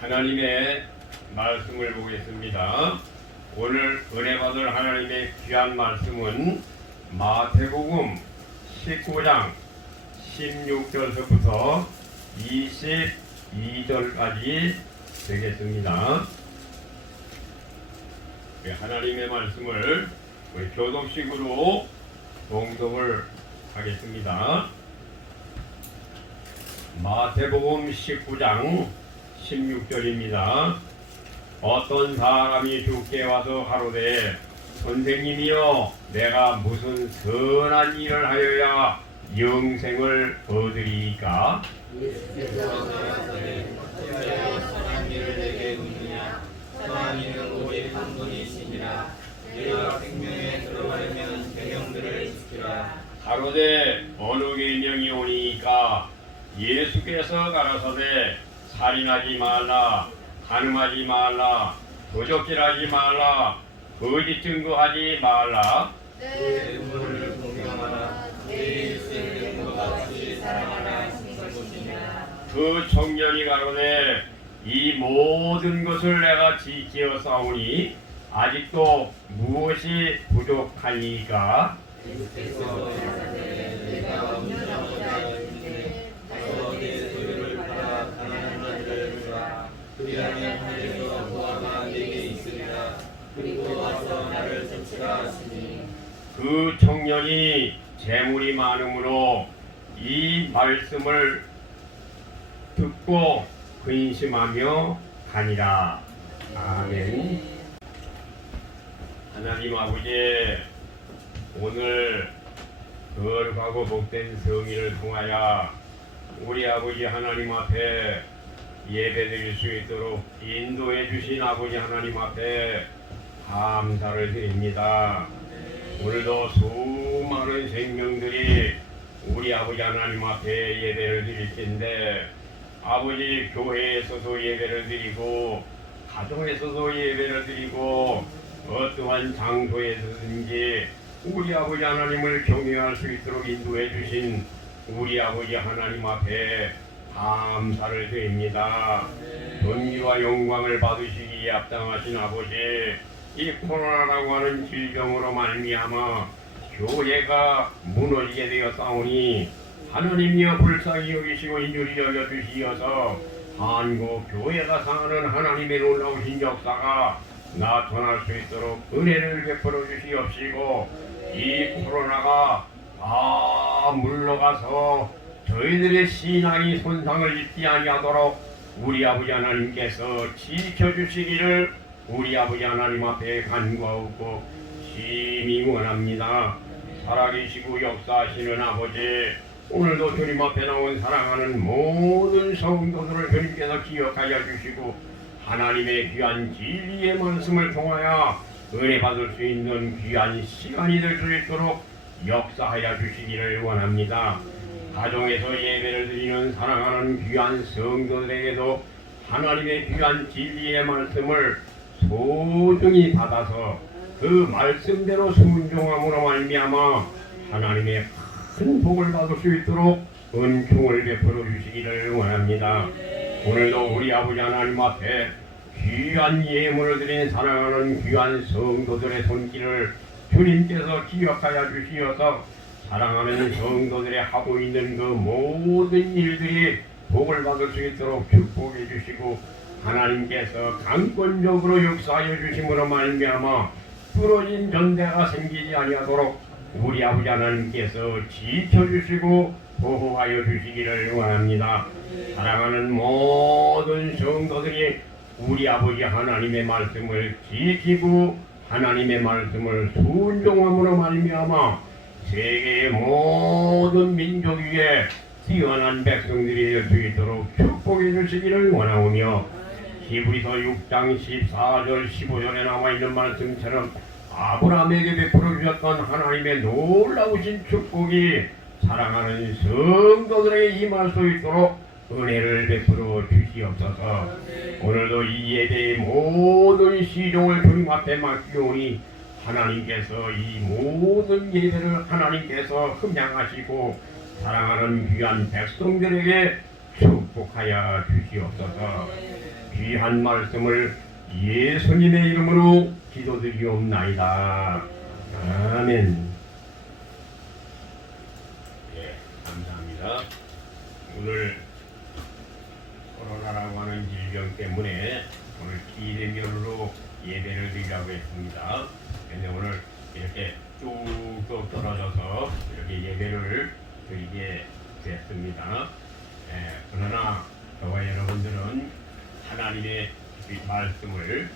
하나님의 말씀을 보겠습니다. 오늘 은혜 받을 하나님의 귀한 말씀은 마태복음 19장 16절서부터 22절까지 되겠습니다. 하나님의 말씀을 교독식으로 봉독을 하겠습니다. 마태복음 19장 16절입니다. 어떤 사람이 주께 와서 가로되 선생님이여 내가 무슨 선한 일을 하여야 영생을 얻으리이까? 선한 일을 내게 묻느냐? 선한 일은 오직 한 분이시니라. 내가 생명에 들어가려면 계명들을 지키라. 가로되 어느 계명이 오니까? 예수께서 가라사대 살인하지 말라, 간음하지 말라, 도적질하지 말라, 거짓 증거하지 말라. 내 부모를 공경하라. 내 일생을 것 같이 사랑하라 하신 것이니라. 그 청년이 가로되 이 모든 것을 내가 지키어 싸우니 아직도 무엇이 부족하니까? 예수께서 가라사대 내가 없는 자인데 가서 내 소유를 팔아 가난한 자들을 주라. 그리하면 하늘에서 보화가 내게 있으리라. 그리고 와서 나를 쫓으라 하시니 그 청년이 재물이 많으므로 이 말씀을 듣고 근심하며 가니라. 아멘. 하나님 아버지, 오늘 거룩하고 복된 성의를 통하여 우리 아버지 하나님 앞에 예배드릴 수 있도록 인도해 주신 아버지 하나님 앞에 감사를 드립니다. 오늘도 수많은 생명들이 우리 아버지 하나님 앞에 예배를 드릴 텐데, 아버지 교회에서도 예배를 드리고 가정에서도 예배를 드리고 어떠한 장소에서든지 우리 아버지 하나님을 경외할 수 있도록 인도해 주신 우리 아버지 하나님 앞에 감사를 드립니다. 존귀와 영광을 받으시기에 합당하신 아버지, 이 코로나라고 하는 질병으로 말미암아 교회가 무너지게 되어 싸우니 하나님이여 불쌍히 여기시고 인줄이 여겨주시어서 한국 교회가 상하는 하나님의 놀라우신 역사가 나타날 수 있도록 은혜를 베풀어 주시옵시고, 이 코로나가 다 물러가서 저희들의 신앙이 손상을 입지 아니하도록 우리 아버지 하나님께서 지켜주시기를 우리 아버지 하나님 앞에 간구하고 심히 원합니다. 살아계시고 역사하시는 아버지, 오늘도 주님 앞에 나온 사랑하는 모든 성도들을 주님께서 기억하여 주시고 하나님의 귀한 진리의 말씀을 통하여 은혜 받을 수 있는 귀한 시간이 될 수 있도록 역사하여 주시기를 원합니다. 가정에서 예배를 드리는 사랑하는 귀한 성도들에게도 하나님의 귀한 진리의 말씀을 소중히 받아서 그 말씀대로 순종함으로 말미암아 하나님의 큰 복을 받을 수 있도록 은총을 베풀어 주시기를 원합니다. 오늘도 우리 아버지 하나님 앞에 귀한 예물을 드린 사랑하는 귀한 성도들의 손길을 주님께서 기억하여 주시어서 사랑하는 성도들의 하고 있는 그 모든 일들이 복을 받을 수 있도록 축복해 주시고 하나님께서 강권적으로 역사하여 주심으로 말미암아 부러진 전대가 생기지 아니하도록 우리 아버지 하나님께서 지켜주시고 보호하여 주시기를 원합니다. 사랑하는 모든 성도들이 우리 아버지 하나님의 말씀을 지키고 하나님의 말씀을 순종함으로 말미암아 세계의 모든 민족 위에 뛰어난 백성들이 될 수 있도록 축복해 주시기를 원하오며, 히브리서 6장 14절 15절에 나와 있는 말씀처럼 아브라함에게 베풀어 주셨던 하나님의 놀라우신 축복이 사랑하는 성도들에게 임할 수 있도록 은혜를 베풀어 주시옵소서. 오늘도 이 예배의 모든 시종을 주님 앞에 맡기오니 하나님께서 이 모든 예배를 하나님께서 흠양하시고 사랑하는 귀한 백성들에게 축복하여 주시옵소서. 귀한 말씀을 예수님의 이름으로 기도드리옵나이다. 아멘. 예, 감사합니다. 오늘 코로나라고 하는 질병 때문에 오늘 비대면으로 예배를 드리려고 했습니다. 그런데 오늘 이렇게 뚝뚝 떨어져서 이렇게 예배를 드리게 됐습니다. 그러나 저와 여러분들은 하나님의 이 말씀을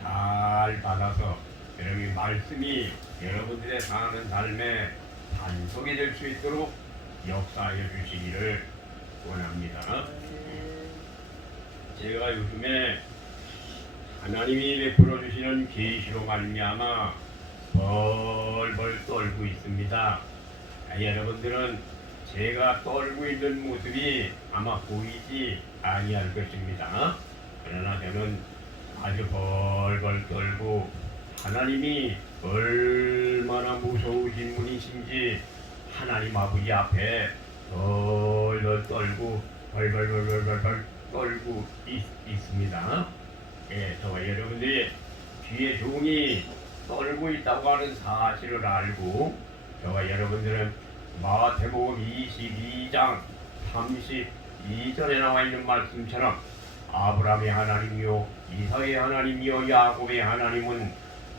잘 받아서 여러분 말씀이 여러분들의 사는 삶에 단속이 될 수 있도록 역사하여 주시기를 원합니다. 제가 요즘에 하나님이 베풀어 주시는 계시로 말미암아 벌벌 떨고 있습니다. 여러분들은 제가 떨고 있는 모습이 아마 보이지 아니할 것입니다. 그러나 저는 아주 벌벌 떨고 하나님이 얼마나 무서우신 분이신지 하나님 아버지 앞에 벌벌 떨고 벌벌 떨고 있습니다. 예, 저와 여러분들이 귀에 종이 떨고 있다고 하는 사실을 알고 저와 여러분들은 마태복음 22장 32절에 나와 있는 말씀처럼 아브라함의 하나님이요 이삭의 하나님이요 야곱의 하나님은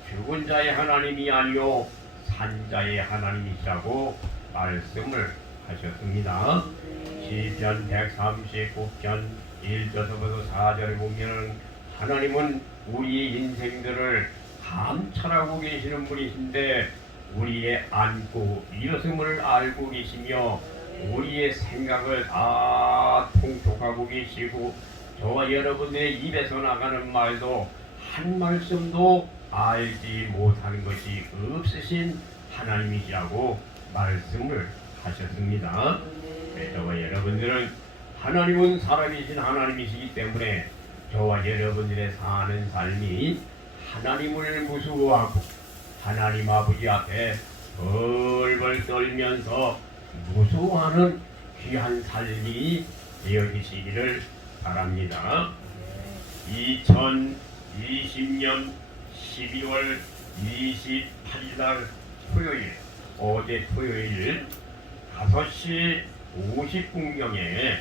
죽은 자의 하나님이 아니요 산자의 하나님이시라고 말씀을 하셨습니다. 시편 139편 1절부터 4절에 보면 하나님은 우리의 인생들을 감찰하고 계시는 분이신데 우리의 안고 일어섬을 알고 계시며 우리의 생각을 다 통촉하고 계시고 저와 여러분의 입에서 나가는 말도 한 말씀도 알지 못하는 것이 없으신 하나님이시라고 말씀을 하셨습니다. 저와 여러분들은 하나님은 살아계신 하나님이시기 때문에 저와 여러분들의 사는 삶이 하나님을 무서워하고 하나님 아버지 앞에 벌벌 떨면서 무서워하는 귀한 삶이 되어지시기를 바랍니다. 2020년 12월 28일 날 토요일, 어제 토요일 5시 50분경에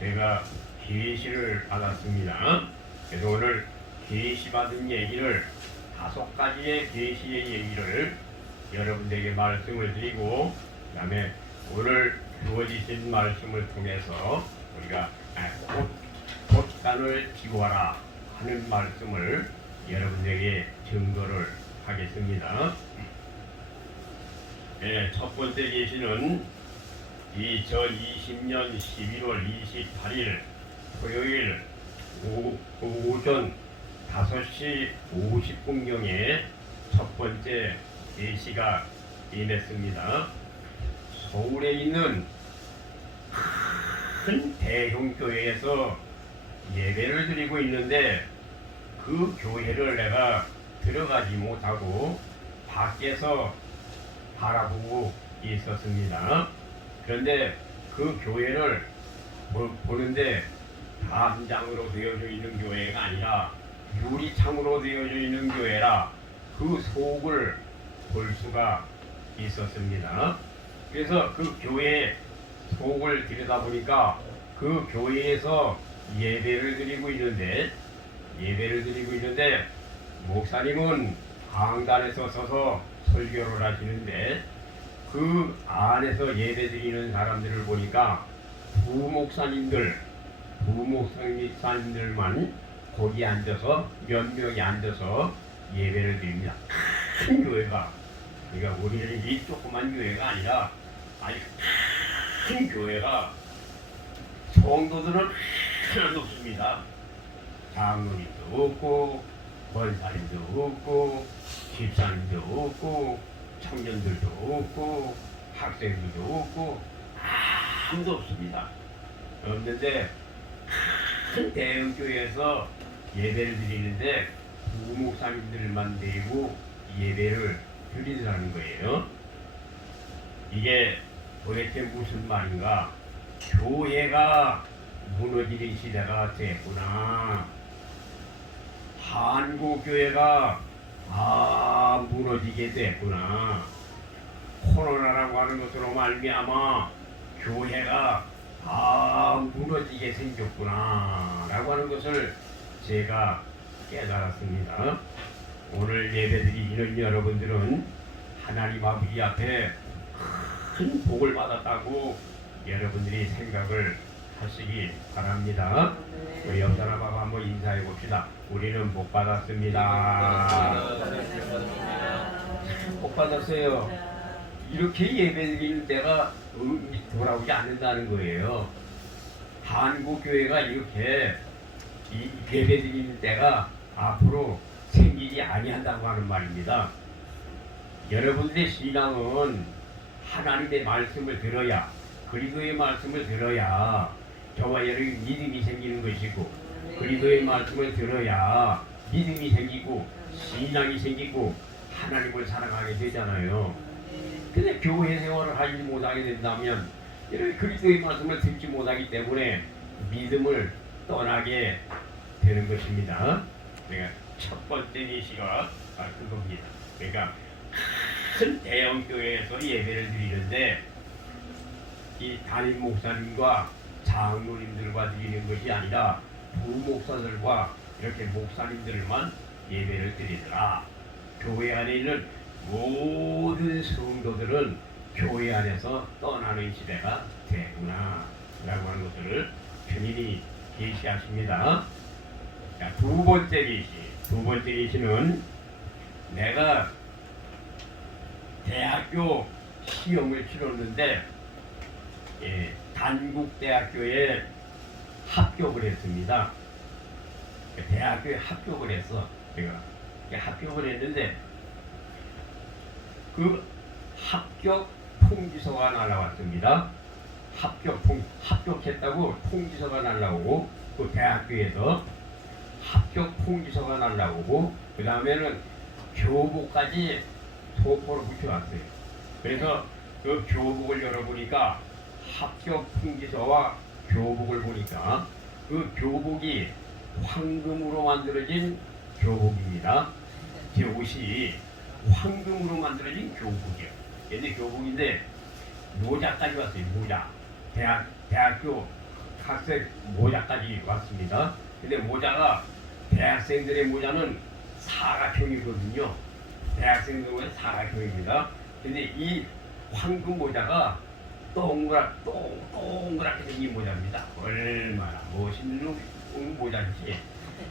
제가 계시를 받았습니다. 그래서 오늘 계시 받은 얘기를 5가지의 계시의 얘기를 여러분들에게 말씀을 드리고 그 다음에 오늘 주어지신 말씀을 통해서 우리가 꽃간을 피워라 하는 말씀을 여러분들에게 증거를 하겠습니다. 첫 번째 계시는 2020년 11월 28일 토요일 오전 5시 50분경에 첫 번째 계시가 임했습니다. 서울에 있는 큰 대형 교회에서 예배를 드리고 있는데 그 교회를 내가 들어가지 못하고 밖에서 바라보고 있었습니다. 그런데 그 교회를 보는데 담장으로 되어져 있는 교회가 아니라 유리창으로 되어져 있는 교회라 그 속을 볼 수가 있었습니다. 그래서 그 교회 속을 들여다보니까 그 교회에서 예배를 드리고 있는데 목사님은 강단에서 서서 설교를 하시는데 그 안에서 예배 드리는 사람들을 보니까 부목사님들만 거기 앉아서 몇 명이 앉아서 예배를 드립니다. 큰 교회가, 그러니까 우리는 이 조그만 교회가 아니라 아주 큰 교회가 성도들은 하나도 없습니다. 장로님도 없고 권사님도 없고 집사님도 없고 청년들도 없고 학생들도 없고 아무도 없습니다. 없는데 큰 대형 교회에서 예배를 드리는데 부목사님들만 데리고 예배를 드리더라는 거예요. 이게 도대체 무슨 말인가? 교회가 무너지는 시대가 됐구나. 한국교회가 무너지게 됐구나. 코로나라고 하는 것으로 말미암아 교회가 무너지게 생겼구나 라고 하는 것을 제가 깨달았습니다. 오늘 예배드리는 여러분들은 하나님 아버지 앞에 큰 복을 받았다고 여러분들이 생각을 하시기 바랍니다. 우리 옆사람하고 한번 인사해 봅시다. 우리는 복 받았습니다. 복 받았어요. 이렇게 예배드리는 때가 돌아오지 않는다는 거예요. 한국교회가 이렇게 예배드리는 때가 앞으로 생기지 아니한다고 하는 말입니다. 여러분들의 신앙은 하나님의 말씀을 들어야, 그리스도의 말씀을 들어야 저와 여러분의 믿음이 생기는 것이고, 그리스도의 말씀을 들어야 믿음이 생기고 신앙이 생기고 하나님을 사랑하게 되잖아요. 근데 교회 생활을 하지 못하게 된다면 이런 그리스도의 말씀을 듣지 못하기 때문에 믿음을 떠나게 되는 것입니다. 그러니까 첫 번째 예시가 그겁니다. 그러니까 큰 대형 교회에서 예배를 드리는데 이 담임 목사님과 장로님들과 드리는 것이 아니라 부목사들과 이렇게 목사님들만 예배를 드리더라. 교회 안에 있는 모든 성도들은 교회 안에서 떠나는 시대가 되구나 라고 하는 것을 주님이 계시하십니다. 자, 두 번째 예시는 내가 대학교 시험을 치렀는데 단국대학교에 합격을 했습니다. 대학교에 합격을 했어. 제가 합격을 했는데 그 합격 통지서가 날라왔습니다. 합격했다고 통지서가 날라오고 그 대학교에서 합격 통지서가 날라오고 그 다음에는 교복까지 소포로 붙여왔어요. 그래서 그 교복을 열어보니까 합격 통지서와 교복을 보니까 그 교복이 황금으로 만들어진 교복입니다. 제 옷이 황금으로 만들어진 교복이에요. 옛날 교복인데 모자까지 왔어요. 모자. 대학교 학생 모자까지 왔습니다. 근데 모자가 대학생들의 모자는 사각형이거든요. 대학생들 모자 사각형입니다. 근데 이 황금 모자가 동그랗게 생긴 모자입니다. 얼마나 멋있는 모자인지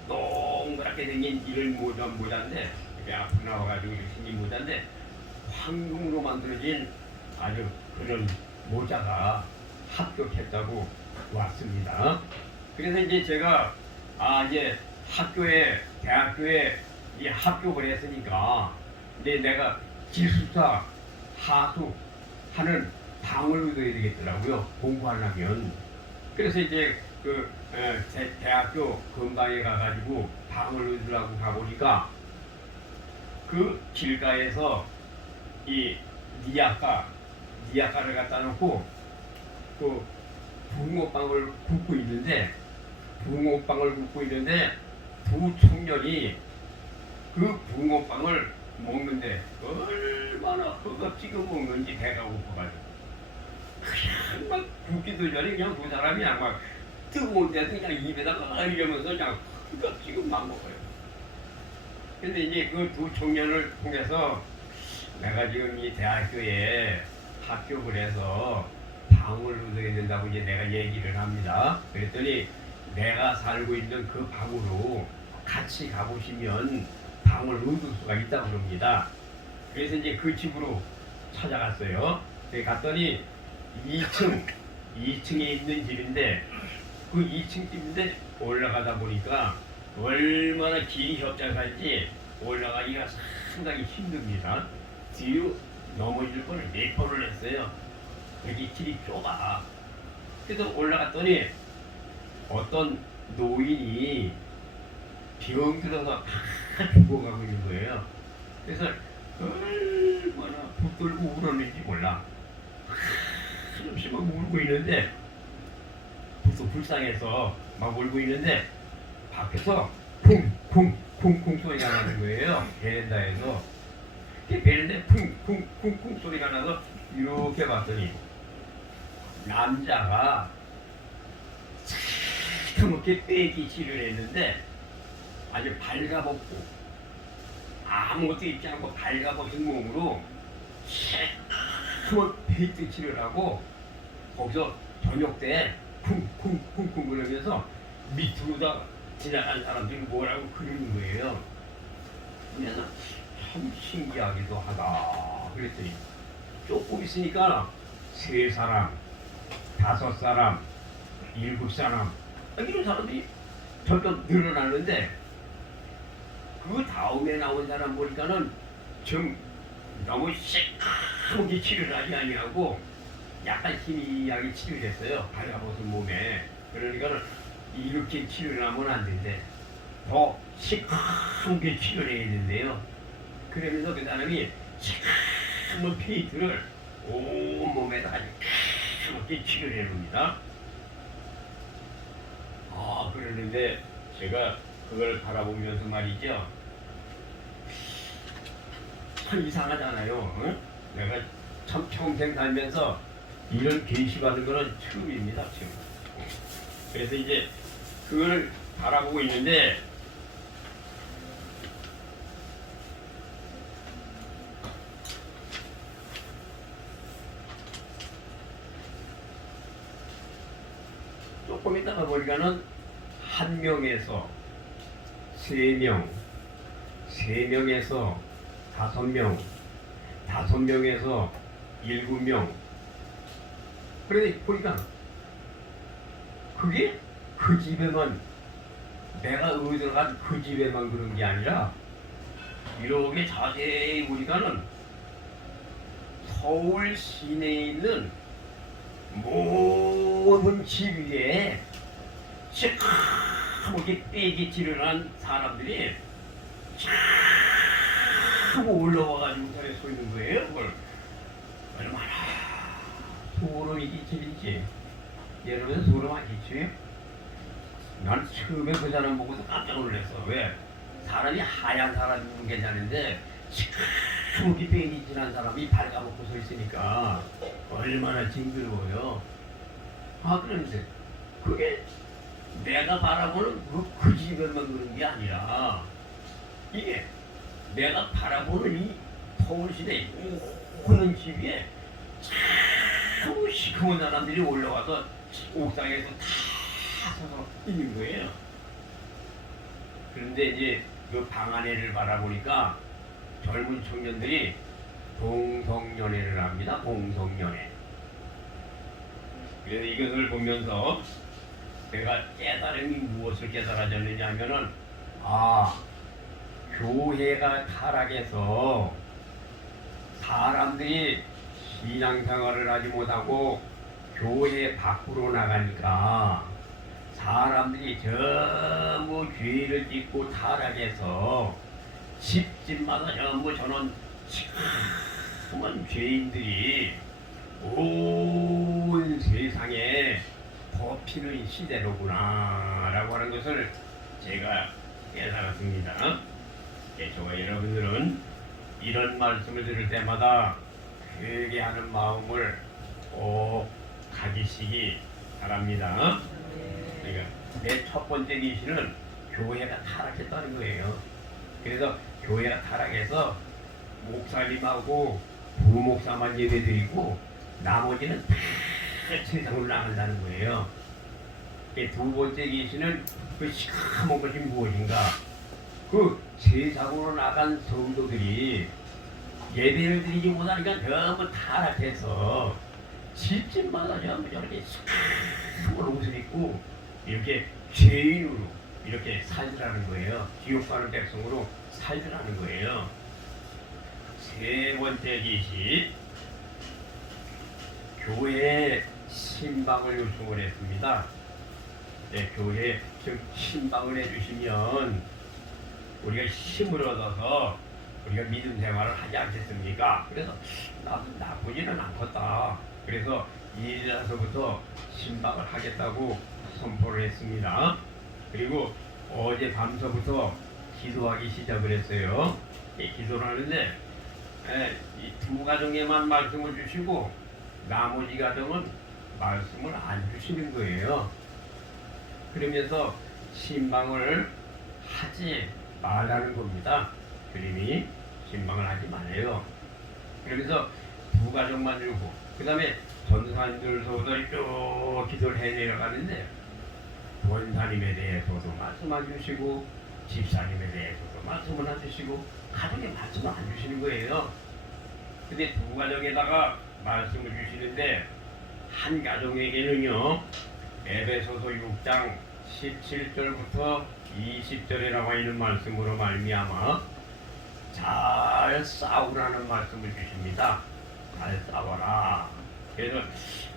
동그랗게 생긴 이런 모자인데 이렇게 앞으로 나와가지고 이렇게 생긴 모자인데 황금으로 만들어진 아주 그런 모자가 합격했다고 왔습니다. 그래서 이제 제가 이제 대학교에 이 합격을 했으니까 이제 내가 기숙사 하수 하는 방을 얻어야 되겠더라고요. 공부하려면. 그래서 이제 대학교 근방에 가가지고 방을 얻으려고 가보니까 그 길가에서 이 니아카를 갖다 놓고 그 붕어빵을 굽고 있는데 두 청년이 그 붕어빵을 먹는데 얼마나 허겁지겁 먹는지 배가 고파가지고 그냥 막 굽기도 전에 그냥 두 사람이 그냥 막 뜨거운 데서 그냥 입에다가 이러면서 그냥 허겁지겁 막 먹어요. 근데 이제 그 두 청년을 통해서 내가 지금 이 대학교에 합격을 해서 방을 얻어야 된다고 이제 내가 얘기를 합니다. 그랬더니 내가 살고 있는 그 방으로 같이 가보시면 방을 얻을 수가 있다고 그럽니다. 그래서 이제 그 집으로 찾아갔어요. 갔더니 2층에 있는 집인데 그 2층 집인데 올라가다 보니까 얼마나 긴 협자가인지 올라가기가 상당히 힘듭니다. 뒤로 넘어질 걸 4번을 했어요. 여기 길이 좁아. 그래서 올라갔더니 어떤 노인이 병들어서 다 죽어가고 있는 거예요. 그래서 얼마나 붙들고 울었는지 몰라. 한없이 막 울고 있는데 불쌍해서 막 울고 있는데 밖에서 쿵쿵 쿵쿵 소리가 나는 거예요. 베란다에서. 베란다에 쿵쿵쿵쿵 소리가 나서 이렇게 봤더니 남자가 그렇게 빼기질을 했는데 아주 발가벗고 아무것도 입지 않고 발가벗은 몸으로 새까만 페이트칠을 하고 거기서 저녁 때 쿵쿵쿵쿵 그러면서 밑으로다 지나간 사람들이 뭐라고 그러는 거예요. 그래서 참 신기하기도 하다 그랬더니 조금 있으니까 3사람, 5사람, 7사람 이런 사람들이 점점 늘어나는데 그 다음에 나온 사람 보니까는 좀 너무 시커멓게 치료를 하지 아니하고 약간 희미하게 치료를 했어요. 발가벗은 몸에. 그러니까는 이렇게 치료를 하면 안 된대. 더 시커멓게 치료를 해야 된대요. 그러면서 그 사람이 시커먼 페인트를 온 몸에다 아주 시커멓게 치료를 해놓습니다. 그러는데 제가 그걸 바라보면서 말이죠. 참 이상하잖아요. 응? 내가 참 평생 살면서 이런 계시받은 거는 처음입니다. 지금. 그래서 이제 그걸 바라보고 있는데 조금 있다가 보니까는 1명에서 3명, 3명에서 5명, 5명에서 7명. 그런데 보니까 그게 그 집에만 내가 의도한 그 집에만 그런 게 아니라 이렇게 자세히 보니까는 서울 시내에 있는 모든 집 위에 시커멓게 빼기질을 한 사람들이 하고 올라와가지고 산에 서 있는 거예요. 그걸 얼마나 소름이 끼치는지. 여러분 소름 안 끼쳐요? 난 처음에 그 사람 보고서 깜짝 놀랐어. 왜? 사람이 하얀 사람이면 괜찮은데 시커멓게 빼기질한 사람이 발가벗고 서 있으니까 얼마나 징그러워요. 그런데 그게 내가 바라보는 그 집에만 그런 게 아니라 이게 내가 바라보는 이 서울시내 모든 집 위에 참 시커먼 사람들이 올라와서 옥상에서 다 서서 있는 거예요. 그런데 이제 그 방 안에를 바라보니까 젊은 청년들이 동성연애를 합니다. 동성연애. 그래서 이것을 보면서 내가 깨달음이 무엇을 깨달아졌느냐 하면은 교회가 타락해서 사람들이 신앙생활을 하지 못하고 교회 밖으로 나가니까 사람들이 전부 죄를 짓고 타락해서 집집마다 전부 저는 시커먼 죄인들이 온 세상에 덮이는 시대로구나 라고 하는 것을 제가 깨달았습니다. 저와 여러분들은 이런 말씀을 들을 때마다 회개하는 마음을 꼭 가지시기 바랍니다. 그러니까 내 첫 번째 계시는 교회가 타락했다는 거예요. 그래서 교회가 타락해서 목사님하고 부목사만 예배드리고 나머지는 다 세상으로 나간다는 거예요. 두 번째 계시는 그 시커먼 것이 무엇인가? 그 세상으로 나간 성도들이 예배를 드리지 못하니까 전부 타락해서 집집마다 전부 저렇게 시커먼 옷을 입고 이렇게 죄인으로 이렇게 살더라는 거예요. 지옥 가는 백성으로 살더라는 거예요. 세 번째 계시, 교회에 신방을 요청을 했습니다. 교회에 신방을 해주시면 우리가 힘을 얻어서 우리가 믿음 생활을 하지 않겠습니까? 그래서 나도 나쁘지는 않겠다. 그래서 이제서부터 신방을 하겠다고 선포를 했습니다. 그리고 어제 밤서부터 기도하기 시작을 했어요. 기도를 하는데 이 두 가정에만 말씀을 주시고 나머지 가정은 말씀을 안 주시는 거예요. 그러면서 신방을 하지 말라는 겁니다. 주님이 신방을 하지 말래요. 그러면서 두 가정만 주고 그 다음에 전사님들서부터 쭉 기도를 해내려가는데 원사님에 대해서도 말씀 안 주시고 집사님에 대해서도 말씀을 안 주시고 가정에 말씀을 안 주시는 거예요. 근데 두 가정에다가 말씀을 주시는데 한 가정에게는요 에베소서 6장 17절부터 20절에 나와 있는 말씀으로 말미암아 잘 싸우라는 말씀을 주십니다. 잘 싸워라. 그래서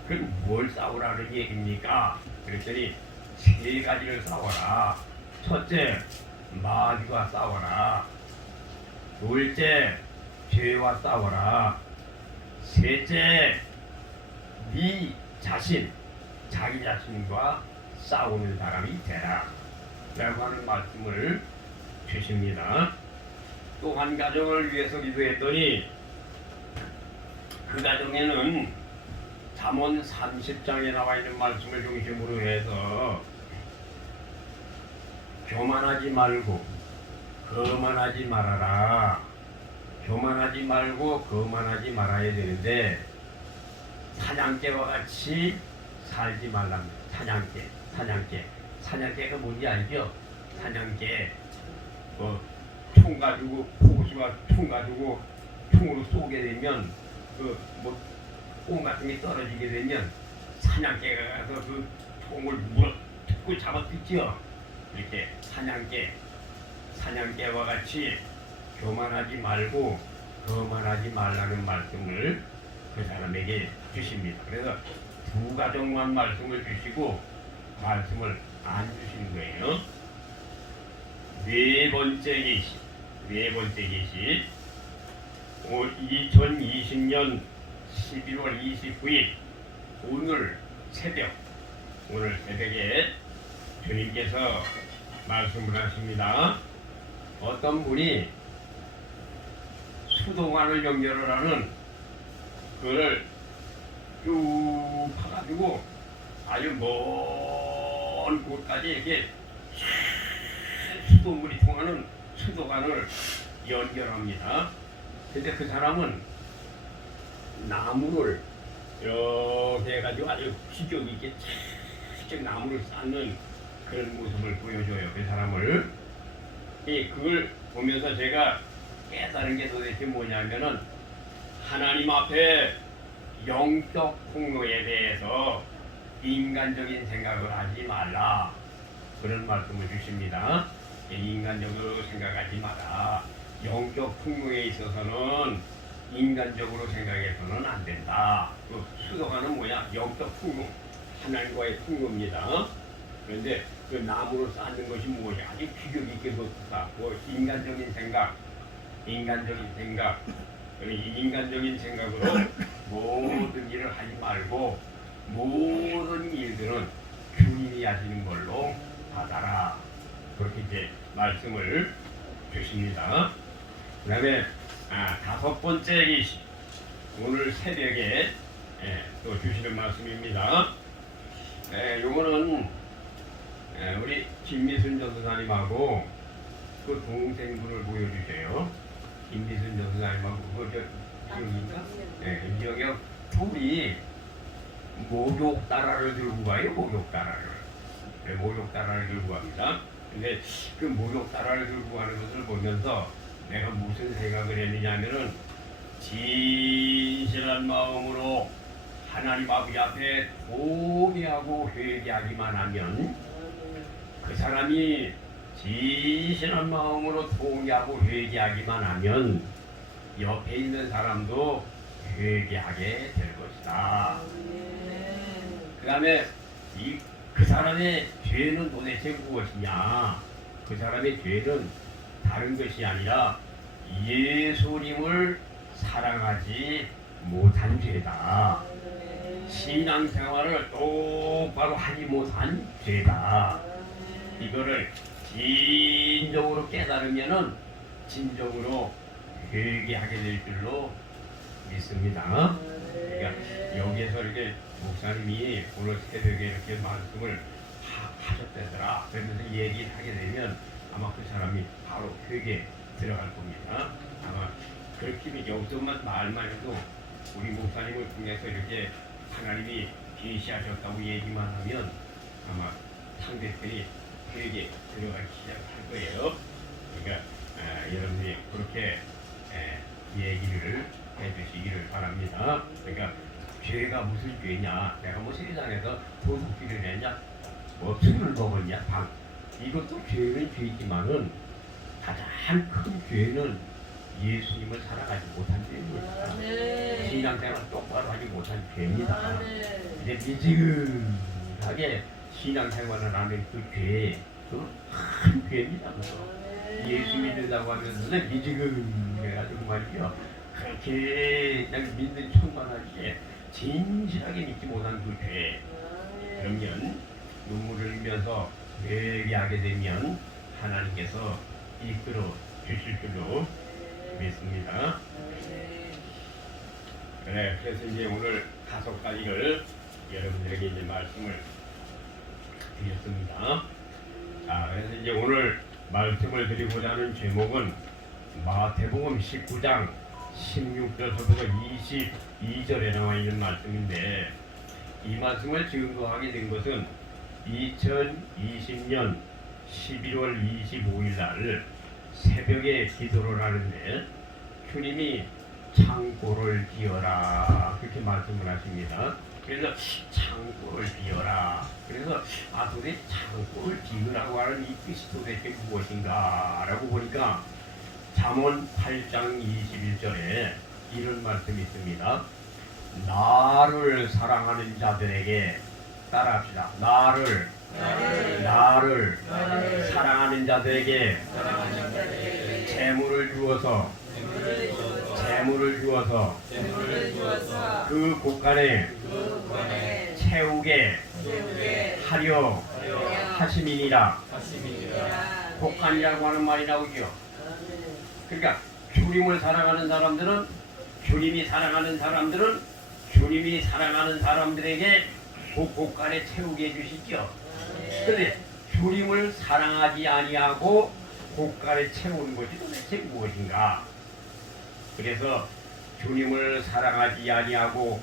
그럼 뭘 싸우라는 얘기입니까? 그랬더니 세 가지를 싸워라. 첫째, 마귀와 싸워라. 둘째, 죄와 싸워라. 셋째, 네 자신, 자기 자신과 싸우는 사람이 되라. 라고 하는 말씀을 주십니다. 또 한 가정을 위해서 기도했더니 그 가정에는 잠언 30장에 나와 있는 말씀을 중심으로 해서 교만하지 말고 거만하지 말아라. 교만하지 말고 거만하지 말아야 되는데 사냥개와 같이 살지 말랍니다. 사냥개가 뭔지 알죠? 사냥개 총 가지고 포수가 총 가지고 총으로 쏘게 되면 꽁 같은 게 떨어지게 되면 사냥개가 가서 그 총을 물어뜯고 잡아뜯죠. 이렇게 사냥개와 같이 교만하지 말고 거만하지 말라는 말씀을 그 사람에게 주십니다. 그래서 두 가정만 말씀을 주시고 말씀을 안 주시는 거예요. 네 번째 계시 2020년 11월 29일 오늘 새벽에 주님께서 말씀을 하십니다. 어떤 분이 수도관을 연결을 하는 그걸 쭉 파가지고 아주 먼 곳까지 이렇게 수돗물이 통하는 수도관을 연결합니다. 근데 그 사람은 나무를 이렇게 해가지고 아주 기적 있게 착 나무를 쌓는 그런 모습을 보여줘요. 그 사람을. 그걸 보면서 제가 깨달은 게 도대체 뭐냐면은 하나님 앞에 영적 폭로에 대해서 인간적인 생각을 하지 말라. 그런 말씀을 주십니다. 인간적으로 생각하지 마라. 영적 풍요에 있어서는 인간적으로 생각해서는 안 된다. 그 수도관은 뭐야? 영적 풍요, 하나님과의 풍요입니다. 그런데 그 나무로 쌓는 것이 뭐냐? 아주 기적 있게 쌓고 인간적인 생각, 인간적인 생각으로 모든 일을 하지 말고 모든 일들은 주님이 하시는 걸로 받아라. 그렇게 이제 말씀을 주십니다. 그 다음에 다섯 번째 계시 오늘 새벽에 또 주시는 말씀입니다. 요거는 우리 김미순 전도사님하고 그 동생분을 보여주세요. 김미순 전도사님하고 그거 기억인가? 둘이 목욕다라를 들고 가요. 목욕다라를 들고 갑니다. 근데 그 목욕다라를 들고 가는 것을 보면서 내가 무슨 생각을 했느냐면은 진실한 마음으로 하나님 아버지 앞에 도배하고 회개하기만 하면 그 사람이 진실한 마음으로 통회하고 회개하기만 하면 옆에 있는 사람도 회개하게 될 것이다. 그 다음에 그 사람의 죄는 도대체 무엇이냐? 그 사람의 죄는 다른 것이 아니라 예수님을 사랑하지 못한 죄다. 신앙생활을 똑바로 하지 못한 죄다. 이거를 진정으로 깨달으면은 진정으로 회개하게 될 줄로 믿습니다. 그러니까 여기에서 이렇게 목사님이 오늘 새벽에 이렇게 말씀을 하셨다더라 그러면서 얘기를 하게 되면 아마 그 사람이 바로 회개에 들어갈 겁니다. 아마 그렇게 여기서만 말만 해도 우리 목사님을 통해서 이렇게 하나님이 계시하셨다고 얘기만 하면 아마 상대편이 회개에 들어가기 시작할 거예요. 그러니까 여러분이 그렇게 얘기를 해주시기를 바랍니다. 그러니까 죄가 무슨 죄냐? 내가 뭐 세상에서 도둑질을 했냐? 뭐 술을 먹었냐? 이것도 죄는 죄이지만은 가장 큰 죄는 예수님을 살아가지 못한 죄입니다. 신앙생활 똑바로 하지 못한 죄입니다. 이제 미지근하게 신앙생활을 하는 그 죄, 그건 큰 죄입니다. 예수 믿는다고 하면서 미지근해가지고 말이죠. 그렇게 그냥 믿는 척만 하지 진실하게 믿지 못한 그 죄. 그러면 눈물을 흘려서 회개하게 되면 하나님께서 이끌어 주실 줄로 믿습니다. 그래, 그래서 이제 오늘 5가지를 여러분들에게 이제 말씀을 드렸습니다. 자, 그래서 이제 오늘 말씀을 드리고자 하는 제목은 마태복음 19장 16절부터 22절에 나와 있는 말씀인데, 이 말씀을 증거하게 된 것은 2020년 11월 25일 날 새벽에 기도를 하는데 주님이 창고를 비워라 그렇게 말씀을 하십니다. 그래서 창고를 비워라. 그래서 도대체 창고를 비우라고 하는 이 뜻이 도대체 무엇인가 라고 보니까 잠언 8장 21절에 이런 말씀이 있습니다. 나를 사랑하는 자들에게 따라합시다. 나를 사랑하는 자들에게 재물을 주어서 그 곳간에 채우게 하려 하심이니라. 곳간이라고 하는 말이 나오죠. 그러니까 주님을 사랑하는 사람들은 주님이 사랑하는 사람들에게 그 곳간에 채우게 해주시죠. 그런데 주님을 사랑하지 아니하고 곳간에 채우는 것이 도대체 무엇인가? 그래서 주님을 사랑하지 아니하고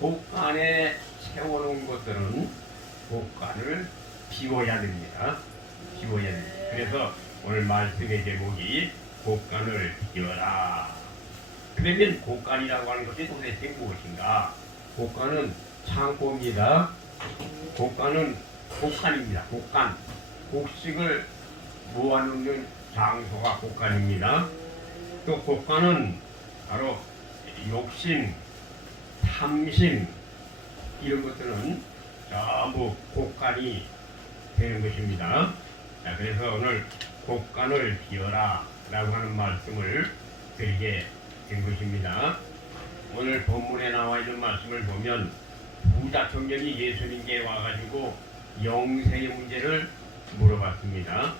곳간에 채워놓은 것들은 곳간을 비워야 됩니다. 그래서 오늘 말씀의 제목이 곳간을 비워라. 그러면 곳간이라고 하는 것이 도대체 무엇인가? 곳간은 창고입니다. 곳간입니다. 곡식을 모아놓는 장소가 곳간입니다. 또 곳간은 바로 욕심, 탐심 이런 것들은 전부 곳간이 되는 것입니다. 자, 그래서 오늘 곳간을 비워라 라고 하는 말씀을 드리게 된 것입니다. 오늘 본문에 나와 있는 말씀을 보면 부자 청년이 예수님께 와가지고 영생의 문제를 물어봤습니다.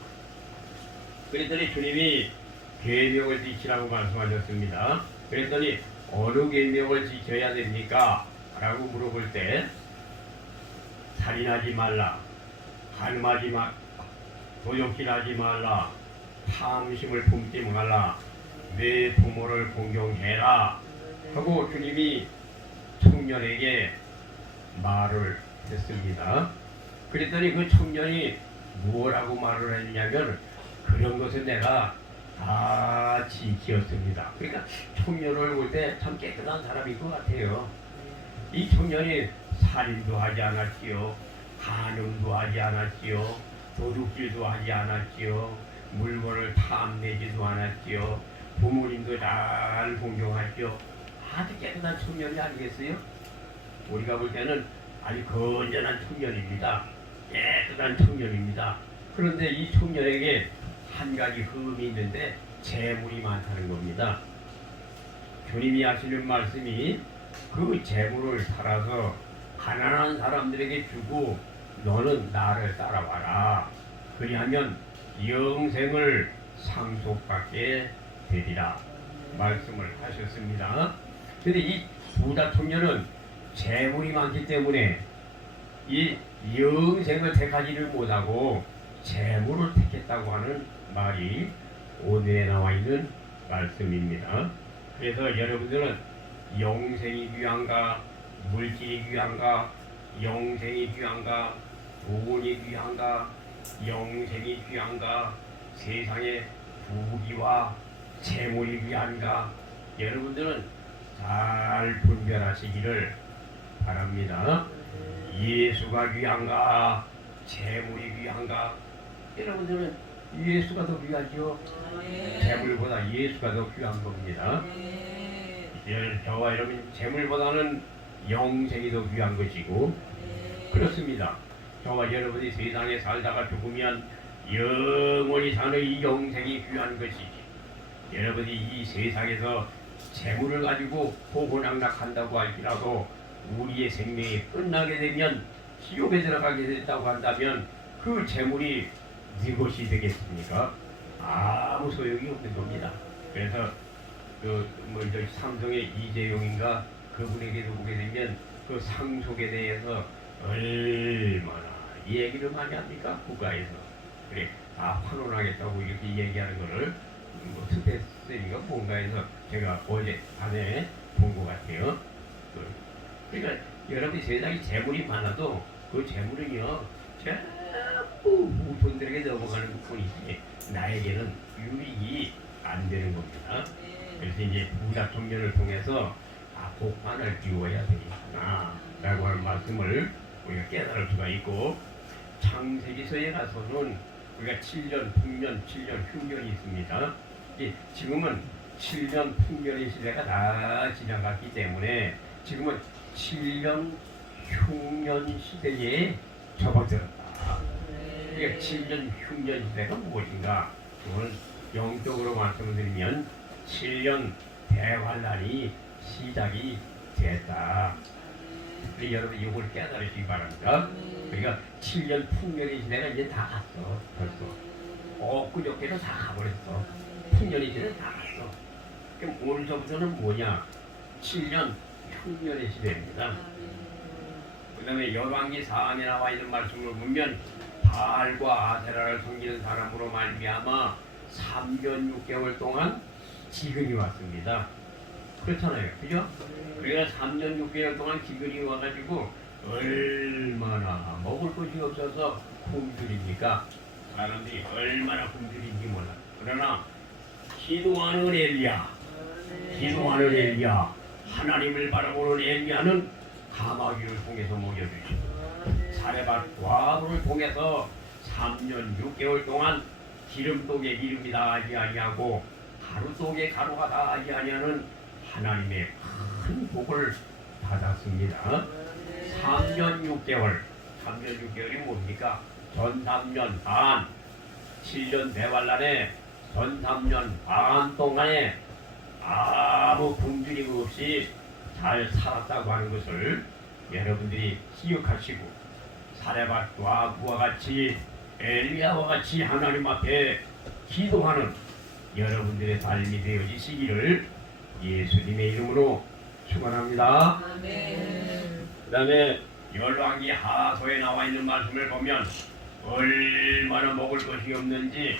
그랬더니 주님이 계명을 지키라고 말씀하셨습니다. 그랬더니 어느 계명을 지켜야 됩니까? 라고 물어볼 때 살인하지 말라, 간음하지 말라, 도둑질하지 말라, 탐심을 품지 말라, 내 부모를 공경해라 하고 주님이 청년에게 말을 했습니다. 그랬더니 그 청년이 뭐라고 말을 했냐면 그런 것은 내가 다 지키었습니다. 그러니까 청년을 볼 때 참 깨끗한 사람인 것 같아요. 이 청년이 살인도 하지 않았지요, 간음도 하지 않았지요, 도둑질도 하지 않았지요, 물건을 탐내지도 않았지요, 부모님도 잘 공경하죠. 아주 깨끗한 청년이 아니겠어요? 우리가 볼 때는 아주 건전한 청년입니다. 깨끗한 청년입니다. 그런데 이 청년에게 한 가지 흠이 있는데 재물이 많다는 겁니다. 주님이 하시는 말씀이 그 재물을 팔아서 가난한 사람들에게 주고 너는 나를 따라와라. 그리하면 영생을 상속받게 되리라 말씀을 하셨습니다. 근데 이 부자 청년은 재물이 많기 때문에 이 영생을 택하지를 못하고 재물을 택했다고 하는 말이 오늘에 나와 있는 말씀입니다. 그래서 여러분들은 영생이 귀한가, 물질이 귀한가, 영생이 귀한가, 돈이 귀한가, 영생이 귀한가, 세상의 부귀와 재물이 귀한가, 여러분들은 잘 분별하시기를 바랍니다. 예수가 귀한가, 재물이 귀한가? 여러분들은 예수가 더 귀하죠. 재물보다 예수가 더 귀한 겁니다. 저와 여러분, 재물보다는 영생이 더 귀한 것이고 그렇습니다. 저와 여러분이 세상에 살다가 죽으면 영원히 사는 이 영생이 귀한 것이지. 여러분이 이 세상에서 재물을 가지고 호곤항락한다고 할지라도 우리의 생명이 끝나게 되면 지옥에 들어가게 된다고 한다면 그 재물이 네 것이 되겠습니까? 아무 소용이 없는 겁니다. 그래서 삼성의 이재용인가 그분에게도 보게 되면 그 상속에 대해서 얼마나 얘기를 많이 합니까? 국가에서. 그래, 다 환원하겠다고 이렇게 얘기하는 거를 스페스인가 뭔가에서 제가 어제 밤에 본 것 같아요. 그러니까 여러분이 세상에 재물이 많아도 그 재물은요 전부 후손들에게 넘어가는 뿐이지 나에게는 유익이 안 되는 겁니다. 그래서 이제 부자 청년을 통해서 복만을 띄워야 되겠구나 라고 하는 말씀을 우리가 깨달을 수가 있고, 창세기서에 가서는 우리가 7년 풍년, 7년 흉년이 있습니다. 지금은 7년 풍년의 시대가 다 지나갔기 때문에 지금은 7년 흉년 시대에 접어들었다. 그러니까 7년 흉년 시대가 무엇인가? 그건 영적으로 말씀을 드리면 7년 대환란이 시작이 됐다. 우리 여러분 이걸 깨달으시기 바랍니다. 그러니까 7년 풍년의 시대가 이제 다 갔어. 벌써 엊그저께도 다 가버렸어. 풍년의 시대는 다 갔어. 그럼 오늘서부터는 뭐냐? 7년 흉년의 시대입니다. 그 다음에 열왕기 4안에 나와 있는 말씀을 보면 바알과 아세라를 섬기는 사람으로 말미암아 3년 6개월 동안 지근이 왔습니다. 그렇잖아요. 그죠? 그래서 3년 6개월 동안 기근이 와가지고 얼마나 먹을 것이 없어서 굶주립니까? 사람들이 얼마나 굶주린지 몰라. 그러나 기도하는 엘리야, 하나님을 바라보는 엘리야는 가마귀를 통해서 먹여주시고 사레밧 과부를 통해서 3년 6개월 동안 기름독에 기름이 다하지 아니하고 가루독에 가루가 다하지 아니하는 하나님의 큰 복을 받았습니다. 3년 6개월, 3년 6개월이 뭡니까? 전 3년 반, 7년 대환란에 전 3년 반 동안에 아무 굶주림 없이 잘 살았다고 하는 것을 여러분들이 기억하시고, 사레밧과 무와 같이 엘리야와 같이 하나님 앞에 기도하는 여러분들의 삶이 되어지시기를 예수님의 이름으로 축원합니다. 그 다음에 열왕기 하서에 나와 있는 말씀을 보면 얼마나 먹을 것이 없는지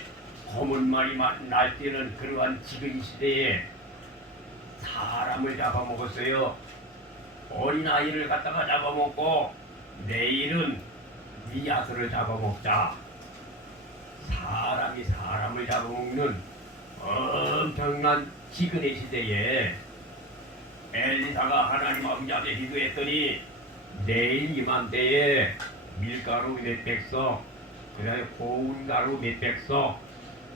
검은 말이 날 때는 그러한 지금 시대에 사람을 잡아먹었어요. 어린아이를 갖다가 잡아먹고 내일은 미아스를 잡아먹자. 사람이 사람을 잡아먹는 엄청난 지근의 시대에 엘리사가 하나님 아버지 앞에 기도했더니 내일 이맘때에 밀가루 몇백 석, 그 다음에 고운 가루 몇백 석,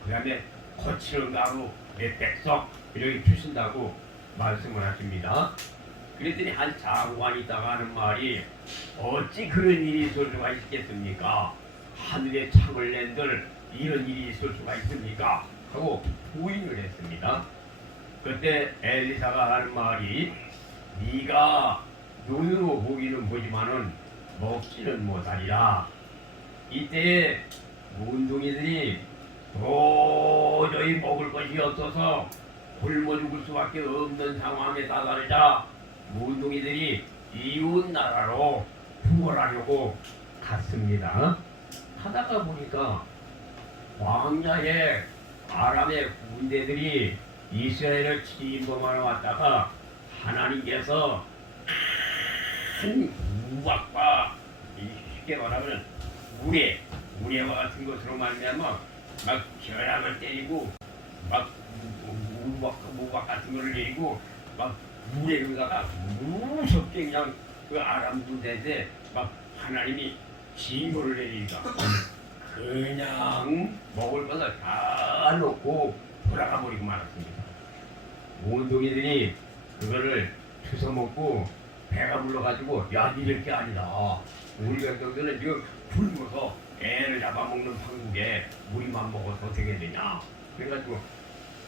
그 다음에 거치는 가루 몇백 석 이렇게 주신다고 말씀을 하십니다. 그랬더니 한 장관이 있다가 하는 말이 어찌 그런 일이 있을 수가 있겠습니까? 하늘에 창을 낸들 이런 일이 있을 수가 있습니까? 하고 부인을 했습니다. 그때 엘리사가 하는 말이 네가 눈으로 보기는 보지만은 먹지는 못하리라. 이때 문둥이들이 도저히 먹을 것이 없어서 굶어 죽을 수밖에 없는 상황에 다다르자 문둥이들이 이웃 나라로 구걸하려고 갔습니다. 하다가 보니까 광야에 아람의 군대들이 이스라엘을 침범하러 왔다가 하나님께서 큰 우박과 쉽게 말하면 우레와 같은 것으로 말미암아 막 벼랑을 때리고 막 우박 같은 거를 내리고 막 우레에다가 무섭게 그냥 그 아람 군대인데 막 하나님이 징벌을 내리니까 그냥 먹을 것을 다 놓고 돌아가 버리고 말았습니다. 온동이들이 그거를 주워 먹고 배가 불러가지고 야 이럴 게 아니다. 우리가 정도는 지금 굶어서 애를 잡아먹는 판국에 우리만 먹어서 어떻게 되냐. 그래가지고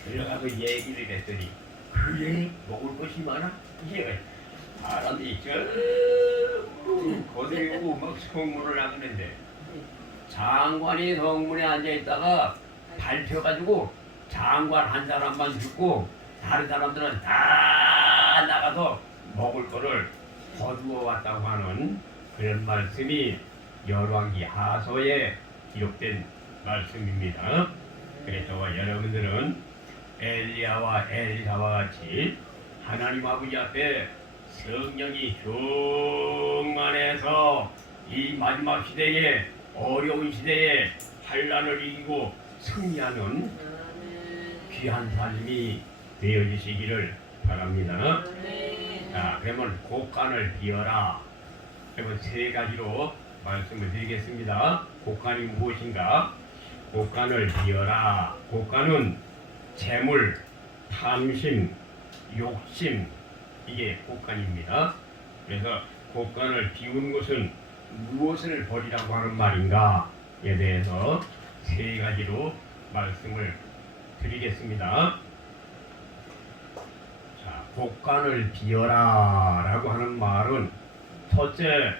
들어가서 얘기를 했더니 그래 먹을 것이 많아? 이게 사람들이 전부 거들고 막 성문을 하는데 장관이 성문에 앉아있다가 발표가지고 장관 한 사람만 죽고 다른 사람들은 다 나가서 먹을 거를 거두어 왔다고 하는 그런 말씀이 열왕기 하서에 기록된 말씀입니다. 그래서 여러분들은 엘리야와 엘리사와 같이 하나님 아버지 앞에 성령이 충만해서 이 마지막 시대에 어려운 시대에 환난을 이기고 승리하는 귀한 삶이 되어지시기를 바랍니다. 자, 그러면 곡간을 비워라. 그러면 세 가지로 말씀을 드리겠습니다. 곡간이 무엇인가? 곡간을 비워라. 곡간은 재물, 탐심, 욕심, 이게 곡간입니다. 그래서 곡간을 비우는 것은 무엇을 버리라고 하는 말인가에 대해서 세 가지로 말씀을 드리겠습니다. 자, 곡간을 비워라 라고 하는 말은 첫째,